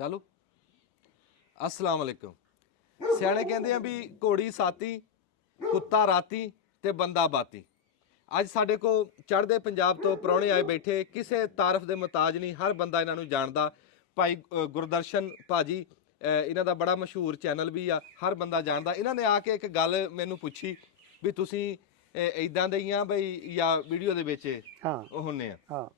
ਚਲੋ अस्सलाम वालेकुम। ਸਿਆਣੇ ਕਹਿੰਦੇ ਆ ਵੀ ਘੋੜੀ ਸਾਤੀ ਕੁੱਤਾ ਰਾਤੀ ਤੇ ਬੰਦਾ ਬਾਤੀ। ਅੱਜ ਸਾਡੇ ਕੋਲ ਚੜ੍ਹਦੇ ਪੰਜਾਬ ਤੋਂ ਪ੍ਰਾਹੁਣੇ ਆਏ ਬੈਠੇ, ਕਿਸੇ ਤਾਰਫ ਦੇ ਮੁਤਾਜ ਨਹੀਂ, ਹਰ ਬੰਦਾ ਇਹਨਾਂ ਨੂੰ ਜਾਣਦਾ। ਭਾਈ ਗੁਰਦਰਸ਼ਨ ਭਾਜੀ, ਇਹਨਾਂ ਦਾ ਬੜਾ ਮਸ਼ਹੂਰ ਚੈਨਲ ਵੀ ਆ, ਹਰ ਬੰਦਾ ਜਾਣਦਾ। ਇਹਨਾਂ ਨੇ ਆ ਕੇ ਇੱਕ ਗੱਲ ਮੈਨੂੰ ਪੁੱਛੀ ਵੀ ਤੁਸੀਂ ਇਦਾਂ ਦੇ ਹੀ ਆ ਬਈ ਜਾਂ ਵੀਡੀਓ ਦੇ ਵਿੱਚ ਉਹ ਹੁੰਨੇ ਆ।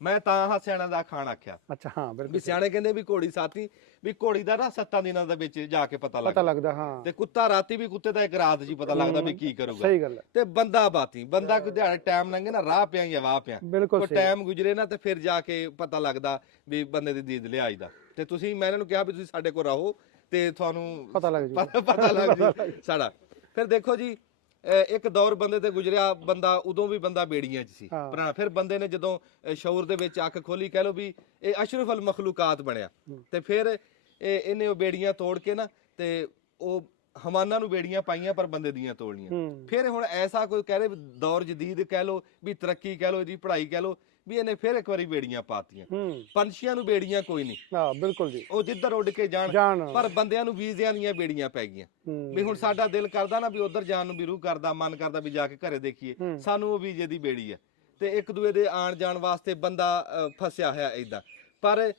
ਮੈਂ ਤਾਂ ਹਾਂ ਸਿਆਣਾ ਦਾ ਖਾਣ ਆਖਿਆ। ਅੱਛਾ, ਹਾਂ ਬਿਲਕੁਲ। ਵੀ ਸਿਆਣੇ ਕਹਿੰਦੇ ਵੀ ਘੋੜੀ ਸਾਥੀ, ਵੀ ਘੋੜੀ ਦਾ ਨਾ 7 ਦਿਨਾਂ ਦੇ ਵਿੱਚ ਜਾ ਕੇ ਪਤਾ ਲੱਗਦਾ। ਹਾਂ। ਤੇ ਕੁੱਤਾ ਰਾਤੀ ਵੀ, ਕੁੱਤੇ ਦਾ ਇੱਕ ਰਾਤ ਜੀ ਪਤਾ ਲੱਗਦਾ ਵੀ ਕੀ ਕਰੂਗਾ। ਸਹੀ ਗੱਲ ਹੈ। ਤੇ ਬੰਦਾ ਬਾਤੀ, ਬੰਦਾ ਕੋਈ ਦਿਹਾੜੇ ਟਾਈਮ ਲੰਘੇ ਨਾ, ਰਾਹ ਪਿਆ ਜਾਂ ਵਾਹ ਪਿਆ, ਕੋਈ ਟਾਈਮ ਗੁਜਰੇ ਨਾ ਤੇ ਫਿਰ ਜਾ ਕੇ ਪਤਾ ਲੱਗਦਾ ਵੀ ਬੰਦੇ ਦੀ ਦੀਦ ਲਿਆਈ ਦਾ। ਤੇ ਤੁਸੀਂ, ਮੈਂ ਇਹਨਾਂ ਨੂੰ ਕਿਹਾ ਵੀ ਤੁਸੀਂ ਸਾਡੇ ਕੋਲ ਰਹੋ ਤੇ ਤੁਹਾਨੂੰ ਪਤਾ ਲੱਗ ਜੂ ਸਾਡਾ। ਫਿਰ ਦੇਖੋ ਜੀ, ਇੱਕ ਦੌਰ ਬੰਦੇ ਤੇ ਗੁਜਰਿਆ, ਬੰਦਾ ਉਦੋਂ ਵੀ ਬੰਦਾ ਬੇੜੀਆਂ 'ਚ ਸੀ ਪੁਰਾਣਾ। ਫਿਰ ਬੰਦੇ ਨੇ ਜਦੋਂ ਸ਼ਊਰ ਦੇ ਵਿੱਚ ਅੱਖ ਖੋਲੀ, ਕਹਿ ਲਓ ਵੀ ਇਹ ਅਸ਼ਰਫ ਅਲ ਮਖਲੂਕਾਤ ਬਣਿਆ। ਤੇ ਫਿਰ ਇਹਨੇ ਉਹ ਬੇੜੀਆਂ ਤੋੜ ਕੇ ਨਾ ਤੇ ਉਹ ਹਮਾਨਾਂ ਨੂੰ ਬੇੜੀਆਂ ਪਾਈਆਂ, ਪਰ ਬੰਦੇ ਦੀਆਂ ਤੋੜਨੀਆਂ। ਫਿਰ ਹੁਣ ਐਸਾ ਕੋਈ ਕਹਿ ਰਹੇ ਦੌਰ ਜਦੀਦ ਕਹਿ ਲਓ, ਵੀ ਤਰੱਕੀ ਕਹਿ ਲਓ, ਇਹਦੀ ਪੜ੍ਹਾਈ ਕਹਿ ਲਓ, ਵੀ ਇਹਨੇ ਫਿਰ ਇੱਕ ਵਾਰੀ ਬੇੜੀਆਂ ਪਾਤੀਆਂ। ਪੰਛੀਆਂ ਨੂੰ ਬੇੜੀਆਂ ਕੋਈ ਨਹੀਂ, ਹਾਂ ਬਿਲਕੁਲ ਜੀ, ਉਹ ਜਿੱਧਰ ਉੱਡ ਕੇ ਜਾਣ, ਪਰ ਬੰਦਿਆਂ ਨੂੰ ਵੀਜ਼ਿਆਂ ਦੀਆਂ ਬੇੜੀਆਂ ਪੈ ਗਈਆਂ। ਵੀ ਹੁਣ ਸਾਡਾ ਦਿਲ ਕਰਦਾ ਨਾ ਵੀ ਉਧਰ ਜਾਣ ਨੂੰ, ਵੀ ਰੂਹ ਕਰਦਾ, ਮਨ ਕਰਦਾ ਵੀ ਜਾ ਕੇ ਘਰੇ ਦੇਖੀਏ, ਸਾਨੂੰ ਉਹ ਵੀਜ਼ੇ ਦੀ ਬੇੜੀ ਹੈ। ਤੇ ਇੱਕ ਦੂਏ ਦੇ ਆਣ ਜਾਣ ਵਾਸਤੇ ਬੰਦਾ ਫਸਿਆ ਹੋਇਆ ਏਦਾਂ। ਪਰ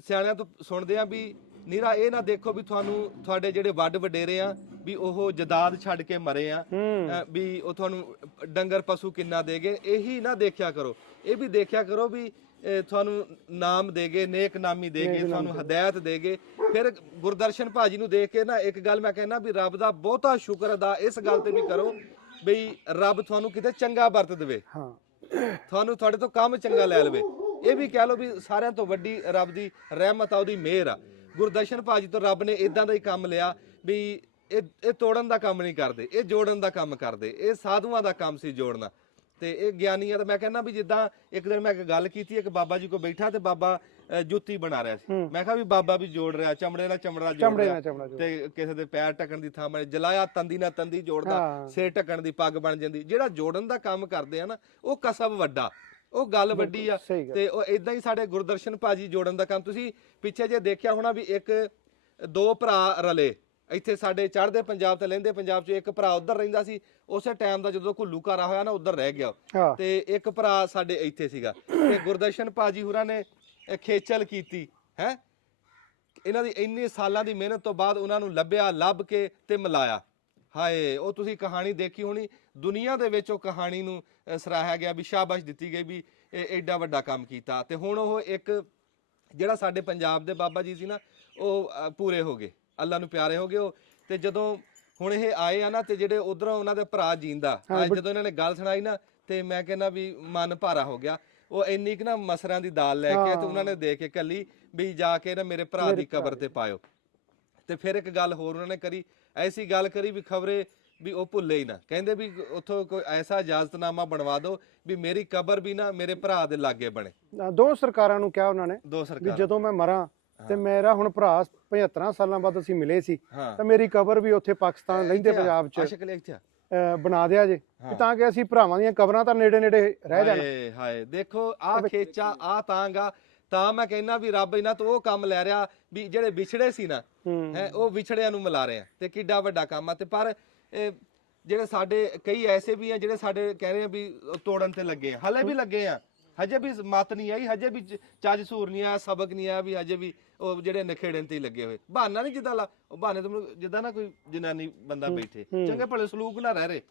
ਸਿਆਣਿਆਂ ਤੋਂ ਸੁਣਦੇ ਆ ਵੀ ਨੀਰਾ ਇਹ ਨਾ ਦੇਖੋ ਵੀ ਤੁਹਾਡੇ ਜਿਹੜੇ ਵੱਡ ਵਡੇਰੇ ਆ ਵੀ ਉਹ ਜਦਾਦ ਛੱਡ ਕੇ ਮਰੇ ਆ, ਵੀ ਉਹ ਤੁਹਾਨੂੰ ਡੰਗਰ ਪਸ਼ੂ ਕਿੰਨਾ ਦੇਗੇ, ਇਹੀ ਨਾ ਦੇਖਿਆ ਕਰੋ। ਇਹ ਵੀ ਦੇਖਿਆ ਕਰੋ ਵੀ ਤੁਹਾਨੂੰ ਨਾਮ ਦੇਗੇ, ਨੇਕ ਨਾਮੀ ਦੇਗੇ, ਤੁਹਾਨੂੰ ਹਦਾਇਤ ਦੇਗੇ। ਫਿਰ ਗੁਰਦਰਸ਼ਨ ਭਾਜੀ ਨੂੰ ਦੇਖ ਕੇ ਨਾ ਇੱਕ ਗੱਲ ਮੈਂ ਕਹਿੰਦਾ ਵੀ ਰੱਬ ਦਾ ਬਹੁਤਾ ਸ਼ੁਕਰ ਅਦਾ ਇਸ ਗੱਲ ਤੇ ਵੀ ਕਰੋ ਬਈ ਰੱਬ ਤੁਹਾਨੂੰ ਕਿਤੇ ਚੰਗਾ ਵਰਤ ਦੇਵੇ, ਤੁਹਾਨੂੰ ਤੁਹਾਡੇ ਤੋਂ ਕੰਮ ਚੰਗਾ ਲੈ ਲਵੇ। ਇਹ ਵੀ ਕਹਿ ਲਓ ਵੀ ਸਾਰਿਆਂ ਤੋਂ ਵੱਡੀ ਰੱਬ ਦੀ ਰਹਿਮਤ ਆ, ਉਹਦੀ ਮਿਹਰ ਆ। ਗੁਰਦਰਸ਼ਨ ਭਾਜੀ ਤੋਂ ਰੱਬ ਨੇ ਇਦਾਂ ਦਾ ਹੀ ਕੰਮ ਲਿਆ ਵੀ ਇਹ ਤੋੜਨ ਦਾ ਕੰਮ ਨਹੀਂ ਕਰਦੇ, ਇਹ ਜੋੜਨ ਦਾ ਕੰਮ ਕਰਦੇ। ਇਹ ਸਾਧੂਆਂ ਦਾ ਕੰਮ ਸੀ ਜੋੜਨਾ, ਤੇ ਇਹ ਗਿਆਨੀਆਂ ਦਾ। ਮੈਂ ਕਹਿੰਦਾ ਵੀ ਜਿੱਦਾਂ ਇੱਕ ਦਿਨ ਮੈਂ ਇੱਕ ਗੱਲ ਕੀਤੀ, ਇੱਕ ਬਾਬਾ ਜੀ ਕੋਲ ਬੈਠਾ ਤੇ ਬਾਬਾ ਜੁੱਤੀ ਬਣਾ ਰਿਹਾ ਸੀ। ਮੈਂ ਕਿਹਾ ਵੀ ਬਾਬਾ ਵੀ ਜੋੜ ਰਿਹਾ, ਚਮੜੇ ਨਾਲ ਚਮੜਾ ਜੋੜ ਰਿਹਾ, ਤੇ ਕਿਸੇ ਦੇ ਪੈਰ ਟਕਣ ਦੀ ਥਾਂ ਮੈਂ ਜਲਾਇਆ, ਤੰਦੀ ਨਾਲ ਤੰਦੀ ਜੋੜਦਾ, ਸਿਰ ਟਕਣ ਦੀ ਪੱਗ ਬਣ ਜਾਂਦੀ। ਜਿਹੜਾ ਜੋੜਨ ਦਾ ਕੰਮ ਕਰਦੇ ਆ ਨਾ, ਉਹ ਕਸਬ ਵੱਡਾ, ਉਹ ਗੱਲ ਵੱਡੀ ਆ। ਤੇ ਉਹ ਇਦਾਂ ਹੀ ਸਾਡੇ ਗੁਰਦਰਸ਼ਨ ਭਾਜੀ ਜੋੜਨ ਦਾ ਕੰਮ। ਤੁਸੀਂ ਪਿੱਛੇ ਜੇ ਦੇਖਿਆ ਹੋਣਾ ਵੀ ਦੋ ਭਰਾ ਰਲੇ ਇੱਥੇ ਸਾਡੇ ਚੜ੍ਹਦੇ ਪੰਜਾਬ ਤੇ ਲਹਿੰਦੇ ਪੰਜਾਬ 'ਚ। ਇੱਕ ਭਰਾ ਉਧਰ ਰਹਿੰਦਾ ਸੀ, ਉਸੇ ਟਾਈਮ ਦਾ ਜਦੋਂ ਘੁੱਲੂ ਘਾਰਾ ਹੋਇਆ ਨਾ, ਉਧਰ ਰਹਿ ਗਿਆ, ਤੇ ਇੱਕ ਭਰਾ ਸਾਡੇ ਇੱਥੇ ਸੀਗਾ। ਤੇ ਗੁਰਦਰਸ਼ਨ ਭਾਜੀ ਹੋਰਾਂ ਨੇ ਖੇਚਲ ਕੀਤੀ ਹੈ, ਇਹਨਾਂ ਦੀ ਇੰਨੇ ਸਾਲਾਂ ਦੀ ਮਿਹਨਤ ਤੋਂ ਬਾਅਦ ਉਹਨਾਂ ਨੂੰ ਲੱਭਿਆ, ਲੱਭ ਕੇ ਤੇ ਮਿਲਾਇਆ। ਹਾਏ, ਉਹ ਤੁਸੀਂ ਕਹਾਣੀ ਦੇਖੀ ਹੋਣੀ, ਦੁਨੀਆ ਦੇ ਵਿੱਚ ਉਹ ਕਹਾਣੀ ਨੂੰ ਸਰਾਹਿਆ ਗਿਆ, ਵੀ ਸ਼ਾਬਾਸ਼ ਦਿੱਤੀ ਗਈ ਵੀ ਐਡਾ ਵੱਡਾ ਕੰਮ ਕੀਤਾ। ਤੇ ਹੁਣ ਉਹ ਇੱਕ ਜਿਹੜਾ ਸਾਡੇ ਪੰਜਾਬ ਦੇ ਬਾਬਾ ਜੀ ਸੀ ਨਾ, ਉਹ ਪੂਰੇ ਹੋ ਗਏ, ਅੱਲਾ ਨੂੰ ਪਿਆਰੇ ਹੋ ਗਏ ਉਹ। ਤੇ ਜਦੋਂ ਹੁਣ ਇਹ ਆਏ ਆ ਨਾ, ਤੇ ਜਿਹੜੇ ਉਧਰੋਂ ਉਹਨਾਂ ਦੇ ਭਰਾ ਜੀਂਦਾ, ਜਦੋਂ ਇਹਨਾਂ ਨੇ ਗੱਲ ਸੁਣਾਈ ਨਾ, ਤੇ ਮੈਂ ਕਹਿੰਦਾ ਵੀ ਮਨ ਭਾਰਾ ਹੋ ਗਿਆ। ਉਹ ਇੰਨੀ ਕੁ ਨਾ ਮਸਰਾਂ ਦੀ ਦਾਲ ਲੈ ਕੇ ਤੇ ਉਹਨਾਂ ਨੇ ਦੇ ਕੇ ਕੱਲੀ ਵੀ ਜਾ ਕੇ ਨਾ ਮੇਰੇ ਭਰਾ ਦੀ ਕਬਰ ਤੇ ਪਾਇਓ। ਤੇ ਫਿਰ ਇੱਕ ਗੱਲ ਹੋਰ ਉਹਨਾਂ ਨੇ ਕਰੀ, ਐਸੀ ਗੱਲ ਕਰੀ ਵੀ ਖਬਰੇ ਵੀ ਉਹ ਭੁੱਲੇ ਹੀ ਨਾ। ਕਹਿੰਦੇ ਵੀ ਉੱਥੋਂ ਕੋਈ ਐਸਾ ਇਜਾਜ਼ਤਨਾਮਾ ਬਣਵਾ ਦਿਓ ਵੀ ਮੇਰੀ ਕਬਰ ਵੀ ਨਾ ਮੇਰੇ ਭਰਾ ਦੇ ਲਾਗੇ ਬਣੇ। ਦੋ ਸਰਕਾਰਾਂ ਨੂੰ ਕਿਹਾ ਉਹਨਾਂ ਨੇ ਵੀ ਜਦੋਂ ਮੈਂ ਮਰਾਂ ਤੇ ਮੇਰਾ ਹੁਣ ਭਰਾ 75 ਸਾਲਾਂ ਬਾਅਦ ਅਸੀਂ ਮਿਲੇ ਸੀ, ਤਾਂ ਮੇਰੀ ਕਬਰ ਵੀ ਉੱਥੇ ਪਾਕਿਸਤਾਨ ਲਹਿੰਦੇ ਪੰਜਾਬ 'ਚ ਬਣਾ ਦਿਆ ਜੇ, ਤਾਂ ਕਿ ਅਸੀਂ ਭਰਾਵਾਂ ਦੀਆਂ ਕਬਰਾਂ ਤਾਂ ਨੇੜੇ ਨੇੜੇ ਰਹਿ ਜਾਣ। ਹਾਏ ਦੇਖੋ ਆ ਖੇਚਾ, ਆ ਤਾਂਗਾ। ਤਾਂ ਮੈਂ ਕਹਿੰਦਾ ਵੀ ਰੱਬ ਇਹਨਾਂ ਤੋਂ ਉਹ ਕੰਮ ਲੈ ਰਿਹਾ ਵੀ ਜਿਹੜੇ ਵਿਛੜੇ ਸੀ ਨਾ, ਉਹ ਵਿਛੜਿਆਂ ਨੂੰ ਮਿਲਾ ਰਹੇ ਆ, ਤੇ ਕਿੱਡਾ ਵੱਡਾ ਕੰਮ ਆ। ਤੇ ਪਰ ਜਿਹੜੇ ਸਾਡੇ ਕਈ ਐਸੇ ਵੀ ਆ ਜਿਹੜੇ ਸਾਡੇ ਕਹਿ ਰਹੇ ਆ ਵੀ ਤੋੜਨ ਤੇ ਲੱਗੇ ਆ, ਹਲੇ ਵੀ ਲੱਗੇ ਆ, ਹਜੇ ਵੀ ਮੱਤ ਨਹੀਂ ਆਈ, ਹਜੇ ਵੀ ਚੱਜ ਸੂਰ ਨਹੀਂ ਆਇਆ, ਸਬਕ ਨਹੀਂ ਆਇਆ, ਵੀ ਹਜੇ ਵੀ ਉਹ ਜਿਹੜੇ ਨਖੇੜਨ ਤੇ ਲੱਗੇ ਹੋਏ। ਬਹਾਨਾ ਨਹੀਂ ਜਿੱਦਾਂ ਉਹ ਬਹਾਨੇ ਤੋਂ ਜਿੱਦਾਂ ਨਾ ਕੋਈ ਜਨਾਨੀ ਬੰਦਾ ਬੈਠੇ ਚੰਗੇ ਭਲੇ ਸਲੂਕ ਨਾ ਰਹਿ ਰਹੇ,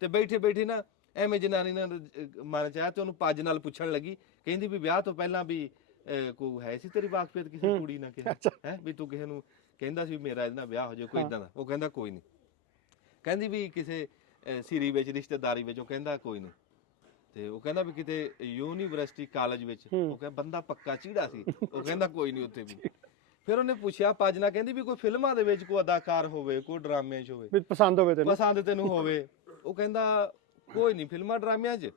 ਤੇ ਬੈਠੇ ਬੈਠੇ ਨਾ ਐਵੇਂ ਜਨਾਨੀ ਨਾਲ ਮਨ ਚ ਆਇਆ ਤੇ ਉਹਨੂੰ ਪੱਜ ਨਾਲ ਪੁੱਛਣ ਲੱਗੀ, ਕਹਿੰਦੀ ਵੀ ਵਿਆਹ ਤੋਂ ਪਹਿਲਾਂ ਵੀ ਕੋਈ ਹੈ ਸੀ ਤੇਰੀ ਵਾਕਫੀਅਤ ਕਿਸੇ ਕੁੜੀ ਨਾਲ, ਕਿਸੇ ਹੈ ਵੀ ਤੂੰ ਕਿਸੇ ਨੂੰ ਕਹਿੰਦਾ ਸੀ ਮੇਰਾ ਇਹਦੇ ਨਾਲ ਵਿਆਹ ਹੋ ਜਾਏ, ਕੋਈ ਇਦਾਂ ਦਾ? ਉਹ ਕਹਿੰਦਾ ਕੋਈ ਨਹੀਂ। ਕਹਿੰਦੀ ਵੀ ਕਿਸੇ ਸਿਰੀ ਵਿੱਚ ਰਿਸ਼ਤੇਦਾਰੀ ਵਿੱਚ? ਉਹ ਕਹਿੰਦਾ ਕੋਈ ਨਹੀਂ। ਤੇ ਉਹ ਕਹਿੰਦਾ ਵੀ ਕਿਤੇ ਯੂਨੀਵਰਸਿਟੀ ਕਾਲਜ ਵਿੱਚ? ਉਹ ਕਹਿੰਦਾ ਬੰਦਾ ਪੱਕਾ ਚੀੜਾ ਸੀ। ਉਹ ਕਹਿੰਦਾ ਕੋਈ ਨਹੀਂ ਉੱਥੇ ਵੀ। ਫਿਰ ਉਹਨੇ ਪੁੱਛਿਆ ਪੱਜ ਨਾਲ, ਕਹਿੰਦੀ ਵੀ ਕੋਈ ਫਿਲਮਾਂ ਦੇ ਵਿੱਚ ਕੋਈ ਅਦਾਕਾਰ ਹੋਵੇ, ਕੋਈ ਡਰਾਮਿਆਂ 'ਚ ਹੋਵੇ, ਪਸੰਦ ਹੋਵੇ ਤੈਨੂੰ, ਪਸੰਦ ਤੈਨੂੰ ਹੋਵੇ? ਉਹ ਕਹਿੰਦਾ ਕੋਈ ਨਹੀਂ ਫਿਲਮਾਂ ਡਰਾਮਿਆਂ 'ਚ।